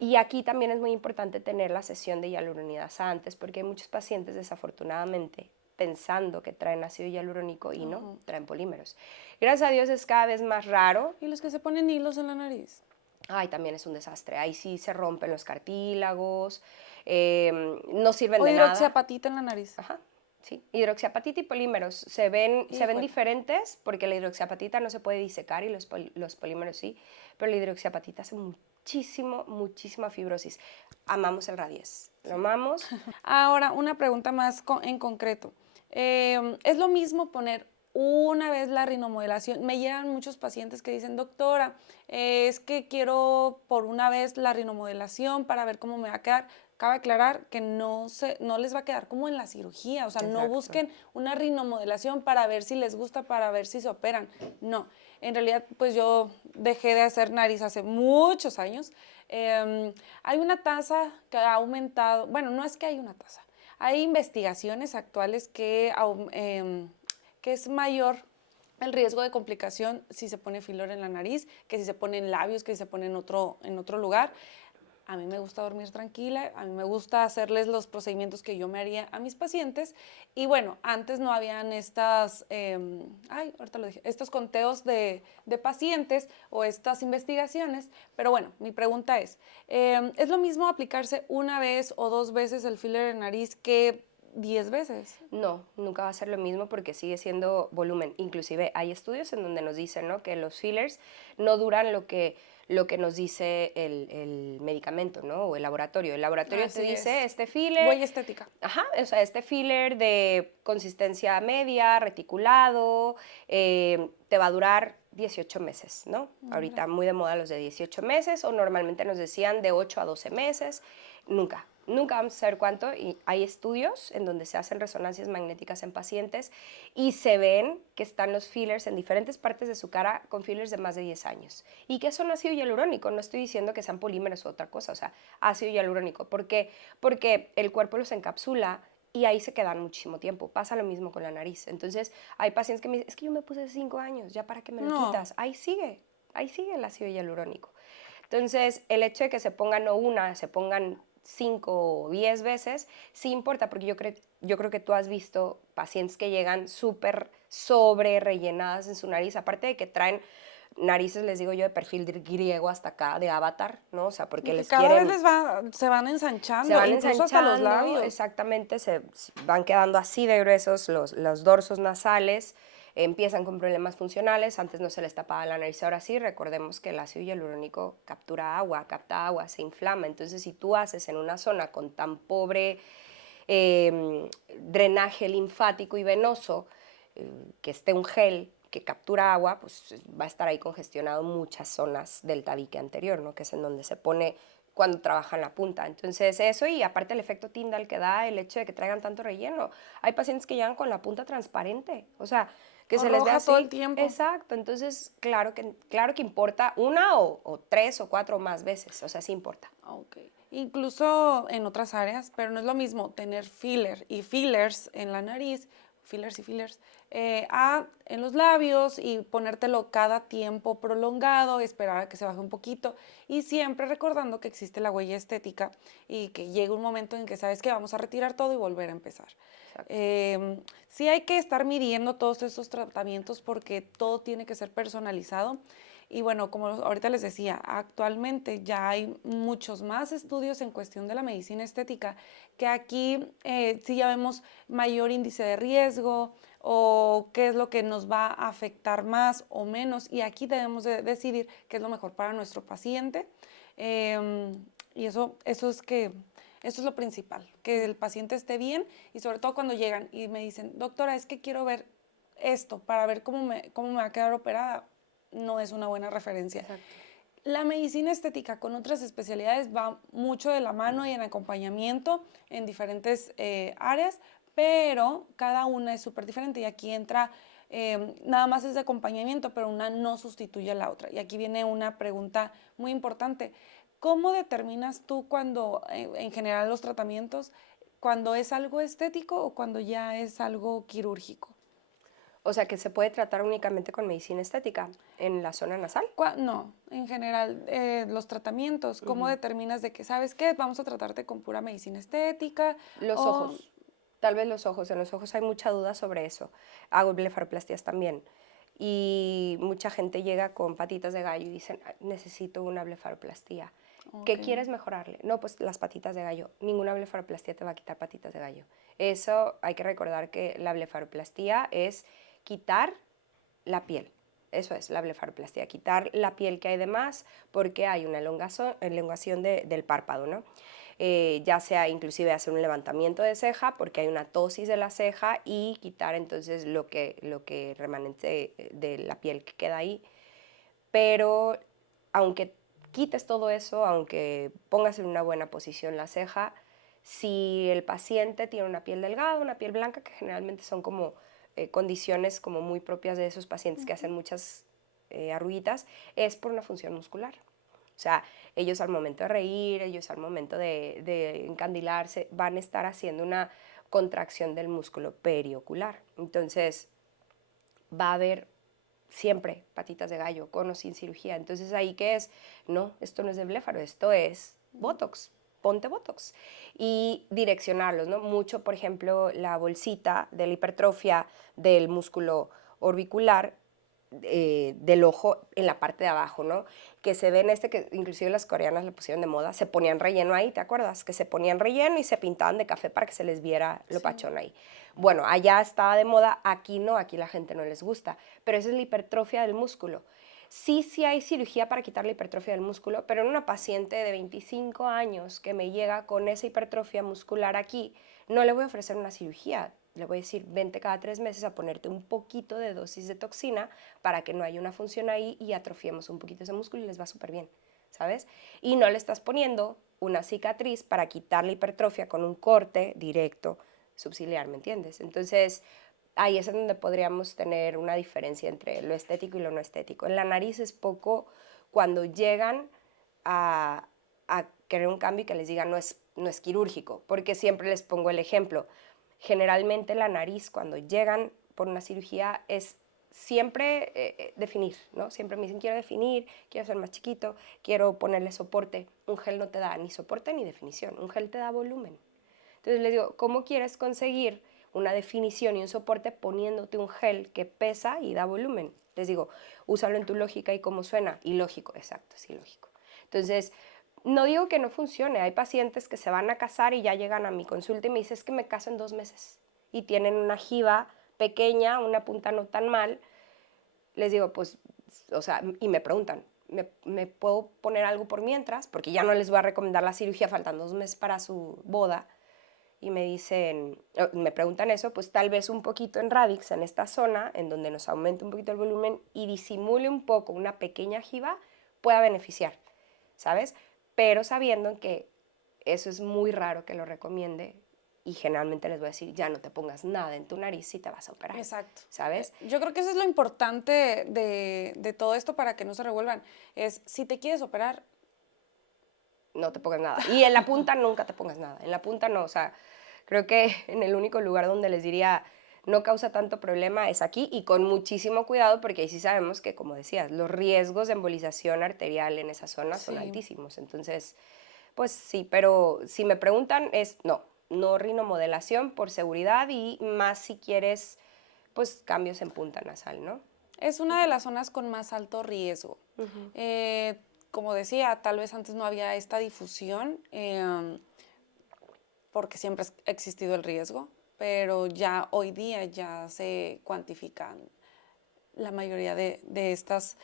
Y aquí también es muy importante tener la sesión de hialuronidasa antes, porque hay muchos pacientes, desafortunadamente, pensando que traen ácido hialurónico y no, traen polímeros. Gracias a Dios es cada vez más raro. ¿Y los que se ponen hilos en la nariz? Ay, también es un desastre. Ahí sí se rompen los cartílagos, no sirven O de nada. hidroxiapatita en la nariz. Ajá, sí. Hidroxiapatita y polímeros se ven Híjole. diferentes porque la hidroxiapatita no se puede disecar y los polímeros sí, pero la hidroxiapatita hace muchísima fibrosis. Amamos el Radies, lo amamos. Ahora, una pregunta más en concreto. ¿Es lo mismo poner una vez la rinomodelación? Me llegan muchos pacientes que dicen, doctora, es que quiero por una vez la rinomodelación para ver cómo me va a quedar. Cabe aclarar que no les va a quedar como en la cirugía, o sea, no Exacto. busquen una rinomodelación para ver si les gusta, para ver si se operan. No, en realidad, pues yo dejé de hacer nariz hace muchos años. Hay una tasa que ha aumentado, bueno, no es que hay una tasa, hay investigaciones actuales que es mayor el riesgo de complicación si se pone filler en la nariz, que si se pone en labios, que si se pone en otro lugar. A mí me gusta dormir tranquila, a mí me gusta hacerles los procedimientos que yo me haría a mis pacientes. Y bueno, antes no habían ahorita lo dije, estos conteos de pacientes o estas investigaciones. Pero bueno, mi pregunta ¿es lo mismo aplicarse una vez o dos veces el filler en nariz que 10 veces? No, nunca va a ser lo mismo porque sigue siendo volumen. Inclusive hay estudios en donde nos dicen, ¿no?, que los fillers no duran lo que nos dice el medicamento, ¿no?, o el laboratorio. El laboratorio te dice, este filler... Huella estética. Ajá, o sea, este filler de consistencia media, reticulado, te va a durar 18 meses, ¿no? Ahorita muy de moda los de 18 meses, o normalmente nos decían de 8 a 12 meses. Nunca vamos a saber cuánto, y hay estudios en donde se hacen resonancias magnéticas en pacientes y se ven que están los fillers en diferentes partes de su cara con fillers de más de 10 años. ¿Y qué son ácido hialurónico? No estoy diciendo que sean polímeros o otra cosa, o sea, ácido hialurónico. ¿Por qué? Porque el cuerpo los encapsula y ahí se quedan muchísimo tiempo. Pasa lo mismo con la nariz. Entonces, hay pacientes que me dicen, es que yo me puse hace 5 años, ¿ya para qué me lo quitas? Ahí sigue el ácido hialurónico. Entonces, el hecho de que se pongan no una, se pongan 5 o 10 veces, sí importa, porque yo creo que tú has visto pacientes que llegan súper sobre rellenadas en su nariz, aparte de que traen narices, les digo yo, de perfil griego hasta acá, de avatar, ¿no? O sea, porque les cada quieren... vez se van ensanchando, Se van incluso hasta los labios. exactamente, se van quedando así de gruesos los dorsos nasales, empiezan con problemas funcionales, antes no se les tapaba la nariz, ahora sí, recordemos que el ácido hialurónico captura agua, capta agua, se inflama, entonces si tú haces en una zona con tan pobre drenaje linfático y venoso, que esté un gel que captura agua, pues va a estar ahí congestionado muchas zonas del tabique anterior, ¿no?, que es en donde se pone cuando trabaja en la punta. Entonces eso, y aparte el efecto Tyndall que da el hecho de que traigan tanto relleno. Hay pacientes que llegan con la punta transparente, o sea, que se les ve así todo el tiempo. Exacto, entonces claro que importa una o 3 o 4 más veces, o sea, sí importa. Okay. Incluso en otras áreas, pero no es lo mismo tener filler y fillers en la nariz, fillers y fillers, en los labios y ponértelo cada tiempo prolongado, esperar a que se baje un poquito y siempre recordando que existe la huella estética y que llega un momento en que sabes que vamos a retirar todo y volver a empezar. Sí hay que estar midiendo todos estos tratamientos porque todo tiene que ser personalizado. Y bueno, como ahorita les decía, actualmente ya hay muchos más estudios en cuestión de la medicina estética, que aquí sí ya vemos mayor índice de riesgo o qué es lo que nos va a afectar más o menos, y aquí debemos de decidir qué es lo mejor para nuestro paciente. Y eso es lo principal, que el paciente esté bien, y sobre todo cuando llegan y me dicen, doctora, es que quiero ver esto para ver cómo me va a quedar operada. No es una buena referencia. Exacto. La medicina estética con otras especialidades va mucho de la mano y en acompañamiento en diferentes áreas, pero cada una es súper diferente y aquí entra, nada más es de acompañamiento, pero una no sustituye a la otra. Y aquí viene una pregunta muy importante. ¿Cómo determinas tú cuando, en general los tratamientos, cuando es algo estético o cuando ya es algo quirúrgico? O sea, que se puede tratar únicamente con medicina estética en la zona nasal. No, en general, los tratamientos, ¿cómo determinas de que, sabes qué, vamos a tratarte con pura medicina estética? Los O, ojos, tal vez los ojos. En los ojos hay mucha duda sobre eso. Hago blefaroplastías también. Y mucha gente llega con patitas de gallo y dicen, "Ah, necesito una blefaroplastía. ¿Qué ok, quieres mejorarle? No, pues las patitas de gallo. Ninguna blefaroplastía te va a quitar patitas de gallo. Eso hay que recordar que la blefaroplastía es quitar la piel. Eso es la blefaroplastía, quitar la piel que hay de más porque hay una elongación del párpado, ¿no? Ya sea inclusive hacer un levantamiento de ceja porque hay una ptosis de la ceja y quitar entonces lo que remanente de la piel que queda ahí. Pero aunque quites todo eso, aunque pongas en una buena posición la ceja, si el paciente tiene una piel delgada, una piel blanca, que generalmente son como condiciones como muy propias de esos pacientes que hacen muchas arruguitas, es por una función muscular. O sea, ellos al momento de reír, ellos al momento de encandilarse, van a estar haciendo una contracción del músculo periocular. Entonces, va a haber siempre patitas de gallo, con o sin cirugía. Entonces, ¿ahí qué es? No, esto no es de bléfaro, esto es Botox. Ponte Botox. Y direccionarlos, ¿no? Mucho, por ejemplo, la bolsita de la hipertrofia del músculo orbicular del ojo en la parte de abajo, ¿no? Que se ven que inclusive las coreanas le pusieron de moda, se ponían relleno ahí, ¿te acuerdas? Que se ponían relleno y se pintaban de café para que se les viera lo pachón ahí. Bueno, allá estaba de moda, aquí no, aquí la gente no les gusta, pero esa es la hipertrofia del músculo. Sí, sí hay cirugía para quitar la hipertrofia del músculo, pero en una paciente de 25 años que me llega con esa hipertrofia muscular aquí, no le voy a ofrecer una cirugía. Le voy a decir, vente cada 3 meses a ponerte un poquito de dosis de toxina para que no haya una función ahí y atrofiemos un poquito ese músculo y les va súper bien, ¿sabes? Y no le estás poniendo una cicatriz para quitar la hipertrofia con un corte directo subciliar, ¿me entiendes? Entonces, ahí es donde podríamos tener una diferencia entre lo estético y lo no estético. En la nariz es poco cuando llegan a querer un cambio y que les digan no es quirúrgico, porque siempre les pongo el ejemplo. Generalmente la nariz cuando llegan por una cirugía es siempre definir, ¿no? Siempre me dicen, quiero definir, quiero ser más chiquito, quiero ponerle soporte. Un gel no te da ni soporte ni definición, un gel te da volumen. Entonces les digo, ¿cómo quieres conseguir una definición y un soporte poniéndote un gel que pesa y da volumen? Les digo, úsalo en tu lógica y cómo suena. Ilógico, exacto, es ilógico. Entonces, no digo que no funcione. Hay pacientes que se van a casar y ya llegan a mi consulta y me dicen, es que me caso en 2 meses. Y tienen una jiba pequeña, una punta no tan mal. Les digo, pues, o sea, y me preguntan, ¿me puedo poner algo por mientras? Porque ya no les voy a recomendar la cirugía, faltan 2 meses para su boda. Y me dicen, me preguntan eso, pues tal vez un poquito en Radix, en esta zona, en donde nos aumente un poquito el volumen y disimule un poco una pequeña jiba, pueda beneficiar, ¿sabes? Pero sabiendo que eso es muy raro que lo recomiende y generalmente les voy a decir, ya no te pongas nada en tu nariz si te vas a operar. exacto. ¿Sabes? Yo creo que eso es lo importante de todo esto para que no se revuelvan. Es, si te quieres operar, No te pongas nada. Y en la punta nunca te pongas nada. En la punta no, o sea, creo que en el único lugar donde les diría no causa tanto problema es aquí y con muchísimo cuidado porque ahí sí sabemos que, como decías, los riesgos de embolización arterial en esa zona son sí. altísimos. Entonces, pues sí, pero si me preguntan es no rinomodelación por seguridad y más si quieres, pues cambios en punta nasal, ¿no? Es una de las zonas con más alto riesgo. Como decía, tal vez antes no había esta difusión porque siempre ha existido el riesgo, pero ya hoy día ya se cuantifican la mayoría de estas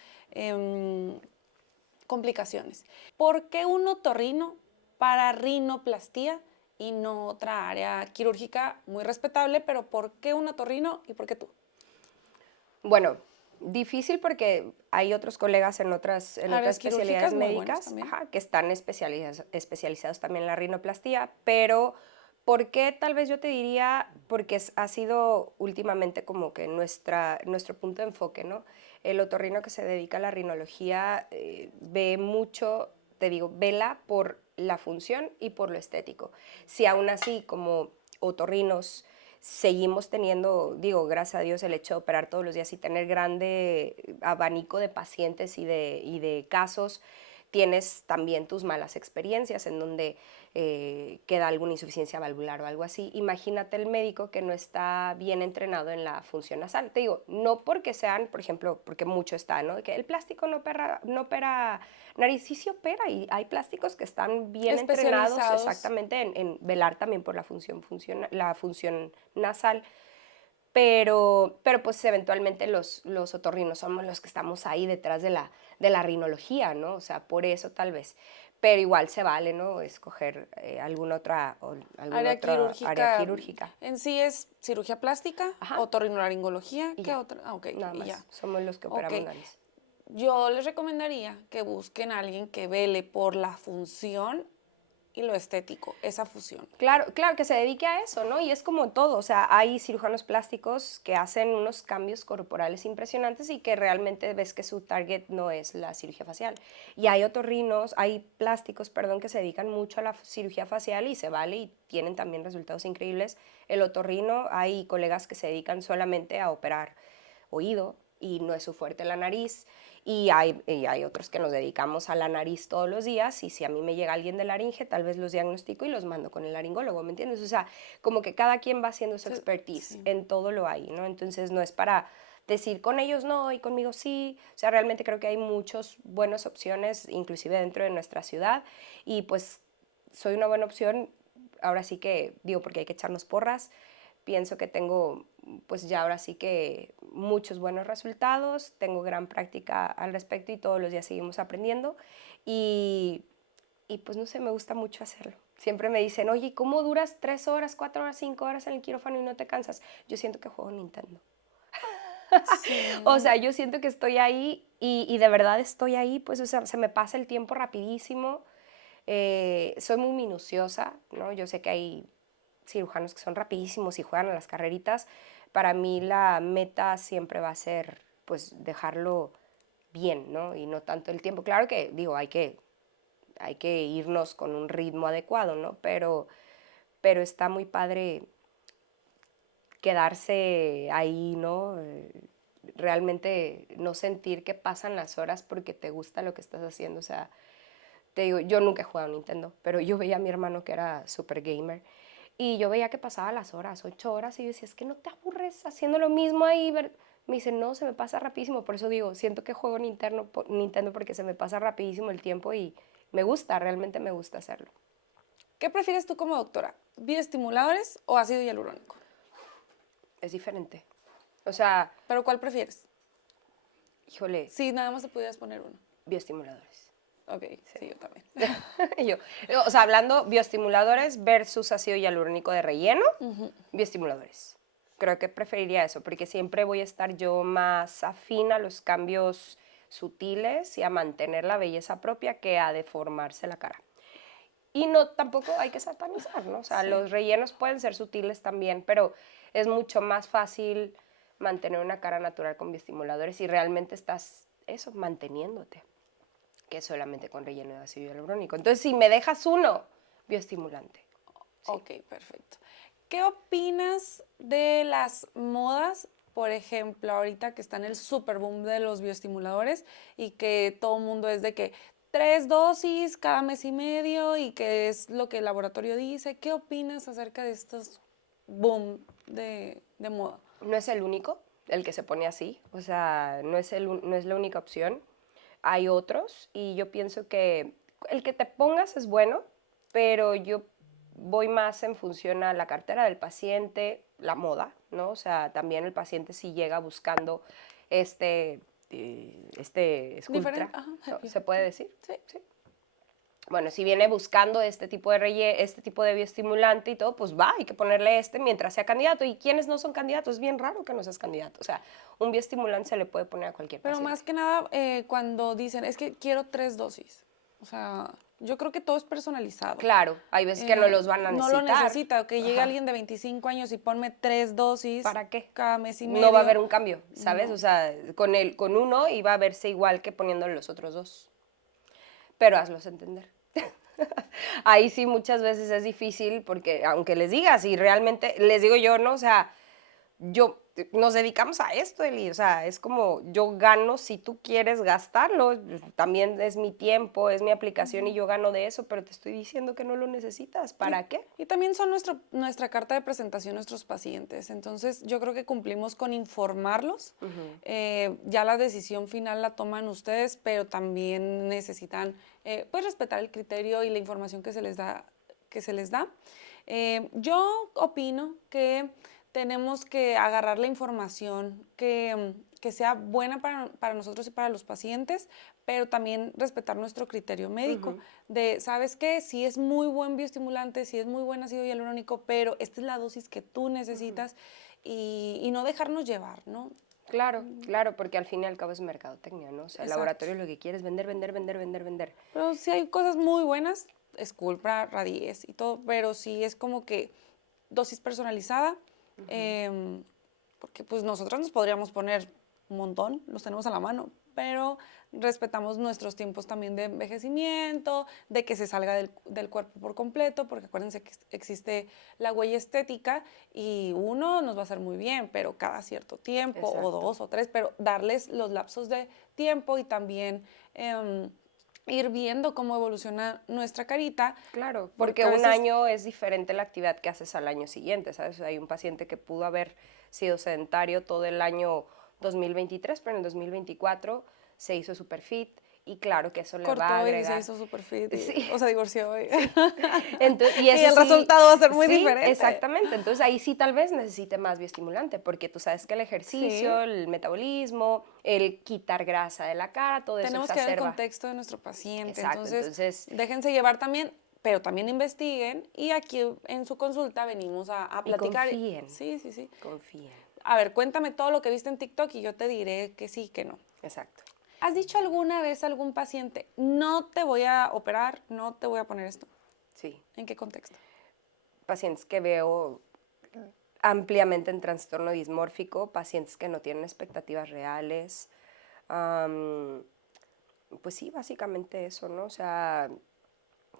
complicaciones. ¿Por qué un otorrino para rinoplastía y no otra área quirúrgica muy respetable? Pero ¿por qué un otorrino y por qué tú? Bueno, Difícil porque hay otros colegas en otras especialidades muy buenas médicas que están especializados también en la rinoplastía, pero ¿por qué? Tal vez yo te diría porque ha sido últimamente como que nuestro punto de enfoque, ¿no? El otorrino que se dedica a la rinología ve mucho, te digo, vela por la función y por lo estético. Si aún así como otorrinos seguimos teniendo, digo, gracias a Dios, el hecho de operar todos los días y tener grande abanico de pacientes y de casos, tienes también tus malas experiencias en donde queda alguna insuficiencia valvular o algo así. Imagínate el médico que no está bien entrenado en la función nasal. Te digo, no porque sean, por ejemplo, porque mucho está, ¿no? Que el plástico no opera nariz, sí se opera y hay plásticos que están bien entrenados exactamente en velar también por la función nasal. Pero pues eventualmente los otorrinos somos los que estamos ahí detrás de la rinología, ¿no? O sea, por eso tal vez. Pero igual se vale, ¿no? Escoger alguna otra área quirúrgica. En sí es cirugía plástica, otorrinolaringología, ¿qué ya. otra? Ok, Nada y más. ya. Somos los que operamos nariz. Yo les recomendaría que busquen a alguien que vele por la función y lo estético, esa fusión. Claro, que se dedique a eso, ¿no? Y es como todo, o sea, hay cirujanos plásticos que hacen unos cambios corporales impresionantes y que realmente ves que su target no es la cirugía facial. Y hay otorrinos, hay plásticos, perdón, que se dedican mucho a la cirugía facial y se vale y tienen también resultados increíbles. El otorrino, hay colegas que se dedican solamente a operar oído y no es su fuerte la nariz. Y hay otros que nos dedicamos a la nariz todos los días y si a mí me llega alguien de laringe, tal vez los diagnostico y los mando con el laringólogo, ¿me entiendes? O sea, como que cada quien va haciendo su expertise, en todo lo hay, ¿no? Entonces no es para decir con ellos no y conmigo sí, o sea, realmente creo que hay muchas buenas opciones, inclusive dentro de nuestra ciudad y pues soy una buena opción, ahora sí que digo porque hay que echarnos porras, pienso que tengo pues ya ahora sí que muchos buenos resultados, tengo gran práctica al respecto y todos los días seguimos aprendiendo y pues no sé, me gusta mucho hacerlo. Siempre me dicen, oye, ¿cómo duras 3 horas, 4 horas, 5 horas en el quirófano y no te cansas? Yo siento que juego Nintendo. Sí. O sea, yo siento que estoy ahí y de verdad estoy ahí, pues o sea, se me pasa el tiempo rapidísimo. Soy muy minuciosa, ¿no? Yo sé que hay cirujanos que son rapidísimos y juegan a las carreritas. Para mí la meta siempre va a ser, pues, dejarlo bien, ¿no? Y no tanto el tiempo. Claro que, digo, hay que irnos con un ritmo adecuado, ¿no? Pero está muy padre quedarse ahí, ¿no? Realmente no sentir que pasan las horas porque te gusta lo que estás haciendo. O sea, te digo, yo nunca he jugado a Nintendo, pero yo veía a mi hermano que era super gamer y yo veía que pasaba las horas, 8 horas, y yo decía, es que no te aburres haciendo lo mismo ahí. Me dice, no, se me pasa rapidísimo. Por eso digo, siento que juego Nintendo porque se me pasa rapidísimo el tiempo y me gusta, realmente me gusta hacerlo. ¿Qué prefieres tú como doctora? ¿Bioestimuladores o ácido hialurónico? Es diferente. O sea, ¿Pero cuál prefieres? híjole, Si nada más te pudieras poner uno. bioestimuladores. Ok, sí, yo también. O sea, hablando bioestimuladores versus ácido hialurónico de relleno, bioestimuladores. Creo que preferiría eso, porque siempre voy a estar yo más afín a los cambios sutiles y a mantener la belleza propia que a deformarse la cara. Y no, tampoco hay que satanizar, ¿no? O sea, los rellenos pueden ser sutiles también, pero es mucho más fácil mantener una cara natural con bioestimuladores y realmente estás, eso, manteniéndote, que solamente con relleno de ácido hialurónico. Entonces, si me dejas uno, bioestimulante. Sí. Ok, perfecto. ¿Qué opinas de las modas? Por ejemplo, ahorita que está en el super boom de los bioestimuladores y que todo el mundo es de que 3 dosis cada mes y medio y que es lo que el laboratorio dice. ¿Qué opinas acerca de estos boom de moda? No es el único el que se pone así, o sea, no es la única opción. Hay otros y yo pienso que el que te pongas es bueno, pero yo voy más en función a la cartera del paciente, la moda, ¿no? O sea, también el paciente si llega buscando este Sculptra, ¿no? ¿Se puede decir? Sí. Sí. bueno, si viene buscando este tipo de bioestimulante y todo, pues va, hay que ponerle mientras sea candidato. ¿Y quiénes no son candidatos? Es bien raro que no seas candidato. O sea, un bioestimulante se le puede poner a cualquier Pero paciente. más que nada, cuando dicen, es que quiero 3 dosis. O sea, yo creo que todo es personalizado. Claro, hay veces que no los van a No necesitar. lo necesita, que llegue Ajá. alguien de 25 años y ponme 3 dosis. ¿Para qué? Cada mes y medio. No va a haber un cambio, ¿sabes? No. O sea, con uno iba a verse igual que poniéndole los otros dos. Pero hazlos entender. Ahí sí muchas veces es difícil porque aunque les digas y realmente les digo yo, ¿no? O sea, nos dedicamos a esto, Eli, o sea, es como yo gano si tú quieres gastarlo, también es mi tiempo, es mi aplicación y yo gano de eso, pero te estoy diciendo que no lo necesitas, ¿para qué? Y también son nuestra carta de presentación nuestros pacientes, entonces yo creo que cumplimos con informarlos, ya la decisión final la toman ustedes, pero también necesitan pues respetar el criterio y la información que se les da. Yo opino que tenemos que agarrar la información que sea buena para nosotros y para los pacientes, pero también respetar nuestro criterio médico de, ¿sabes qué? Sí es muy buen bioestimulante, sí es muy buen ácido hialurónico, pero esta es la dosis que tú necesitas y no dejarnos llevar, ¿no? Claro, claro, porque al fin y al cabo es mercadotecnia, ¿no? O sea, el Exacto. laboratorio lo que quiere es vender, vender, vender, vender, vender. Pero sí hay cosas muy buenas, Sculptra, Radies y todo, pero sí es como que dosis personalizada, porque pues nosotros nos podríamos poner un montón, los tenemos a la mano, pero respetamos nuestros tiempos también de envejecimiento, de que se salga del cuerpo por completo, porque acuérdense que existe la huella estética y uno nos va a hacer muy bien, pero cada cierto tiempo, Exacto. o 2 o 3, pero darles los lapsos de tiempo y también ir viendo cómo evoluciona nuestra carita. Claro, porque un año es diferente la actividad que haces al año siguiente, ¿sabes? Hay un paciente que pudo haber sido sedentario todo el año 2023, pero en el 2024 se hizo super fit y claro que eso le va a agregar. Y se hizo super fit, o se divorció. Entonces, y el resultado va a ser muy diferente. Exactamente, entonces ahí sí tal vez necesite más bioestimulante, porque tú sabes que el ejercicio, el metabolismo, el quitar grasa de la cara, todo eso tenemos exacerba. que ver el contexto de nuestro paciente. Exacto, entonces déjense llevar también, pero también investiguen y aquí en su consulta venimos a platicar. Y confíen. Sí. Confíen. A ver, cuéntame todo lo que viste en TikTok y yo te diré que sí, que no. Exacto. ¿Has dicho alguna vez a algún paciente, no te voy a operar, no te voy a poner esto? Sí. ¿En qué contexto? Pacientes que veo ampliamente en trastorno dismórfico, pacientes que no tienen expectativas reales. Pues sí, básicamente eso, ¿no? O sea,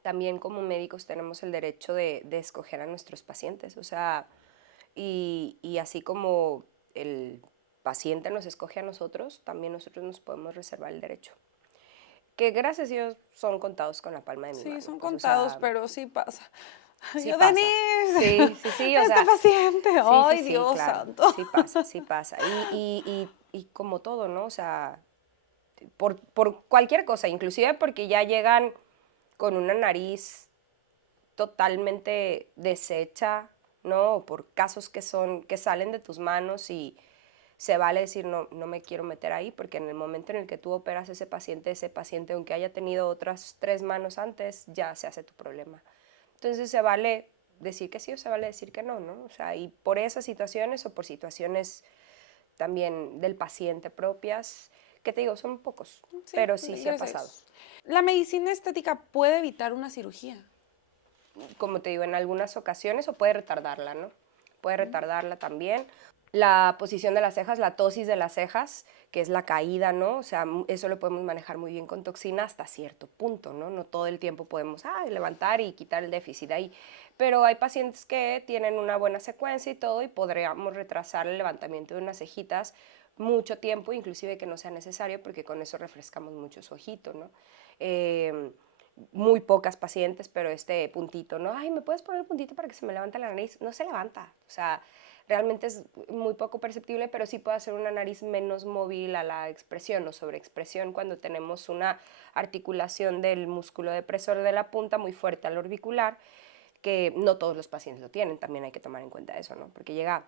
también como médicos tenemos el derecho de escoger a nuestros pacientes, o sea, y así como el paciente nos escoge a nosotros, también nosotros nos podemos reservar el derecho. Que gracias a Dios son contados con la palma de mi mano. Sí, son pues, contados, o sea, pero sí pasa. Sí yo, pasa. Denise, Sí, o sea, paciente, sí, ay, sí, Dios claro, santo. sí pasa. Y como todo, ¿no? O sea, por cualquier cosa, inclusive porque ya llegan con una nariz totalmente deshecha, ¿no? O por casos que salen de tus manos y se vale decir, no me quiero meter ahí, porque en el momento en el que tú operas ese paciente, aunque haya tenido otras 3 manos antes, ya se hace tu problema. Entonces se vale decir que sí o se vale decir que no, ¿no? O sea, y por esas situaciones o por situaciones también del paciente propias, que te digo, son pocos, pero sí ha pasado. ¿La medicina estética puede evitar una cirugía? Como te digo, en algunas ocasiones, o puede retardarla, ¿no? Puede retardarla también. La posición de las cejas, la ptosis de las cejas, que es la caída, ¿no? O sea, eso lo podemos manejar muy bien con toxina hasta cierto punto, ¿no? No todo el tiempo podemos levantar y quitar el déficit ahí. Pero hay pacientes que tienen una buena secuencia y todo, y podríamos retrasar el levantamiento de unas cejitas mucho tiempo, inclusive que no sea necesario, porque con eso refrescamos mucho su ojito, ¿no? Muy pocas pacientes, pero este puntito, ¿no? Ay, ¿me puedes poner el puntito para que se me levante la nariz? No se levanta, o sea, realmente es muy poco perceptible, pero sí puede hacer una nariz menos móvil a la expresión o sobreexpresión cuando tenemos una articulación del músculo depresor de la punta muy fuerte al orbicular, que no todos los pacientes lo tienen, también hay que tomar en cuenta eso, ¿no? Porque llega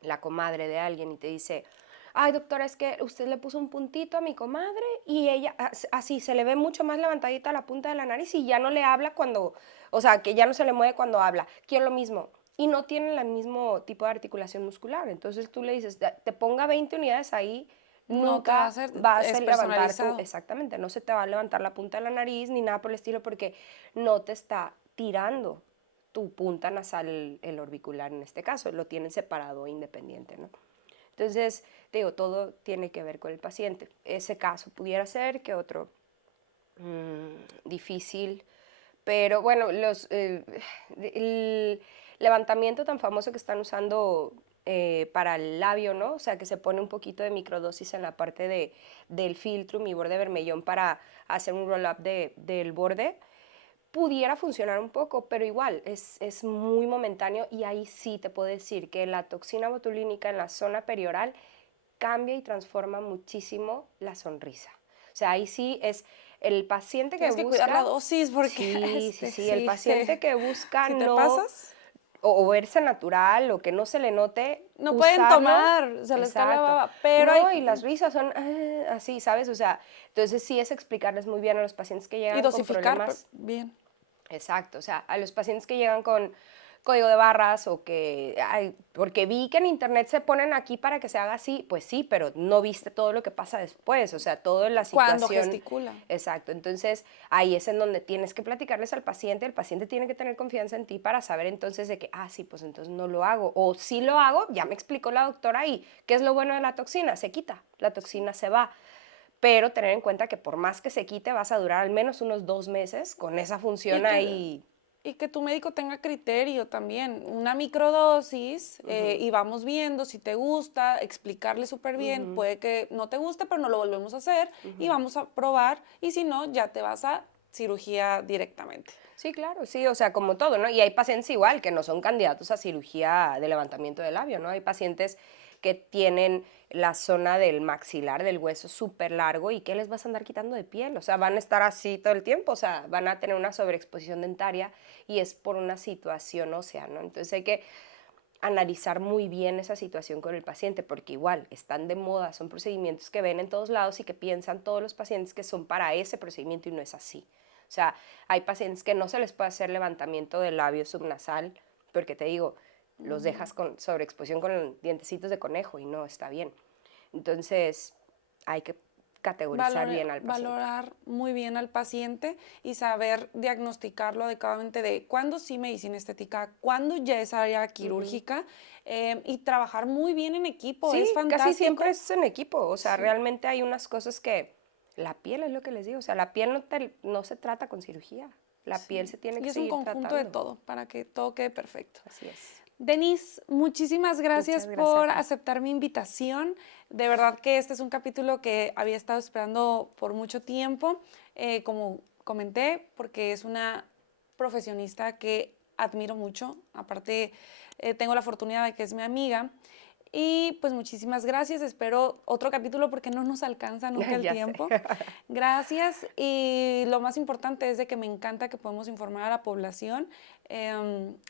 la comadre de alguien y te dice, ay doctora, es que usted le puso un puntito a mi comadre y ella así se le ve mucho más levantadita la punta de la nariz y ya no le habla cuando, o sea, que ya no se le mueve cuando habla. Quiero lo mismo. Y no tienen el mismo tipo de articulación muscular. Entonces tú le dices, te ponga 20 unidades ahí, No te va a nunca hacer, vas es a levantar personalizado. exactamente, no se te va a levantar la punta de la nariz ni nada por el estilo porque no te está tirando tu punta nasal, el orbicular en este caso, lo tienen separado e independiente, ¿no? Entonces, te digo, todo tiene que ver con el paciente. Ese caso pudiera ser que otro difícil, pero bueno, el levantamiento tan famoso que están usando para el labio, ¿no? O sea, que se pone un poquito de microdosis en la parte del filtro, mi borde vermellón, para hacer un roll-up del borde, pudiera funcionar un poco, pero igual es muy momentáneo y ahí sí te puedo decir que la toxina botulínica en la zona perioral cambia y transforma muchísimo la sonrisa. O sea, ahí sí es el paciente que Tienes que cuidar la busca... dosis porque Sí, el paciente que busca si te no... pasas, O verse natural, o que no se le note no pueden usarlo. tomar, se les cae la Exacto. baba, pero No, hay, y las risas son así, ¿sabes? O sea, entonces sí es explicarles muy bien a los pacientes que y llegan con dosificar problemas. bien. Exacto, o sea, a los pacientes que llegan con código de barras o que, ay, porque vi que en internet se ponen aquí para que se haga así, pues sí, pero no viste todo lo que pasa después, o sea, toda la Cuando situación. gesticula. Exacto, entonces ahí es en donde tienes que platicarles al paciente, el paciente tiene que tener confianza en ti para saber entonces de que, sí, pues entonces no lo hago, o sí lo hago, ya me explicó la doctora ahí, ¿qué es lo bueno de la toxina? Se quita, la toxina se va. Pero tener en cuenta que por más que se quite, vas a durar al menos unos 2 meses con esa función ahí. Y que tu médico tenga criterio también, una microdosis y vamos viendo si te gusta, explicarle súper bien, puede que no te guste, pero no lo volvemos a hacer y vamos a probar y si no, ya te vas a cirugía directamente. Sí, claro, sí, o sea, como todo, ¿no? Y hay pacientes igual que no son candidatos a cirugía de levantamiento de labio, ¿no? Hay pacientes que tienen la zona del maxilar, del hueso súper largo y que les vas a andar quitando de piel, o sea, van a estar así todo el tiempo, o sea, van a tener una sobreexposición dentaria y es por una situación ósea, ¿no? Entonces hay que analizar muy bien esa situación con el paciente, porque igual están de moda, son procedimientos que ven en todos lados y que piensan todos los pacientes que son para ese procedimiento y no es así. O sea, hay pacientes que no se les puede hacer levantamiento del labio subnasal porque te digo, los dejas con sobreexposición con dientecitos de conejo y no está bien. Entonces, hay que categorizar bien al paciente. Valorar muy bien al paciente y saber diagnosticarlo adecuadamente de cuándo sí medicina estética, cuándo ya es área quirúrgica y trabajar muy bien en equipo. Sí, Es fantástico. casi siempre es en equipo. O sea, Sí. realmente hay unas cosas que... La piel es lo que les digo. O sea, la piel no se trata con cirugía. La piel se tiene Y que es un seguir conjunto tratando. de todo para que todo quede perfecto. Así es. Denise, muchísimas gracias, Muchas gracias a por ti. aceptar mi invitación. De verdad que este es un capítulo que había estado esperando por mucho tiempo, como comenté, porque es una profesionista que admiro mucho. Aparte, tengo la fortuna de que es mi amiga. Y pues muchísimas gracias. Espero otro capítulo porque no nos alcanza nunca el Ya sé. tiempo. Gracias. Y lo más importante es de que me encanta que podemos informar a la población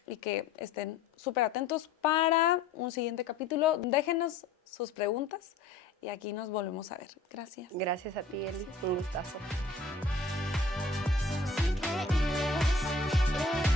y que estén súper atentos para un siguiente capítulo. Déjenos sus preguntas y aquí nos volvemos a ver. Gracias. Gracias a ti, Eli. Un gustazo. Somos increíbles.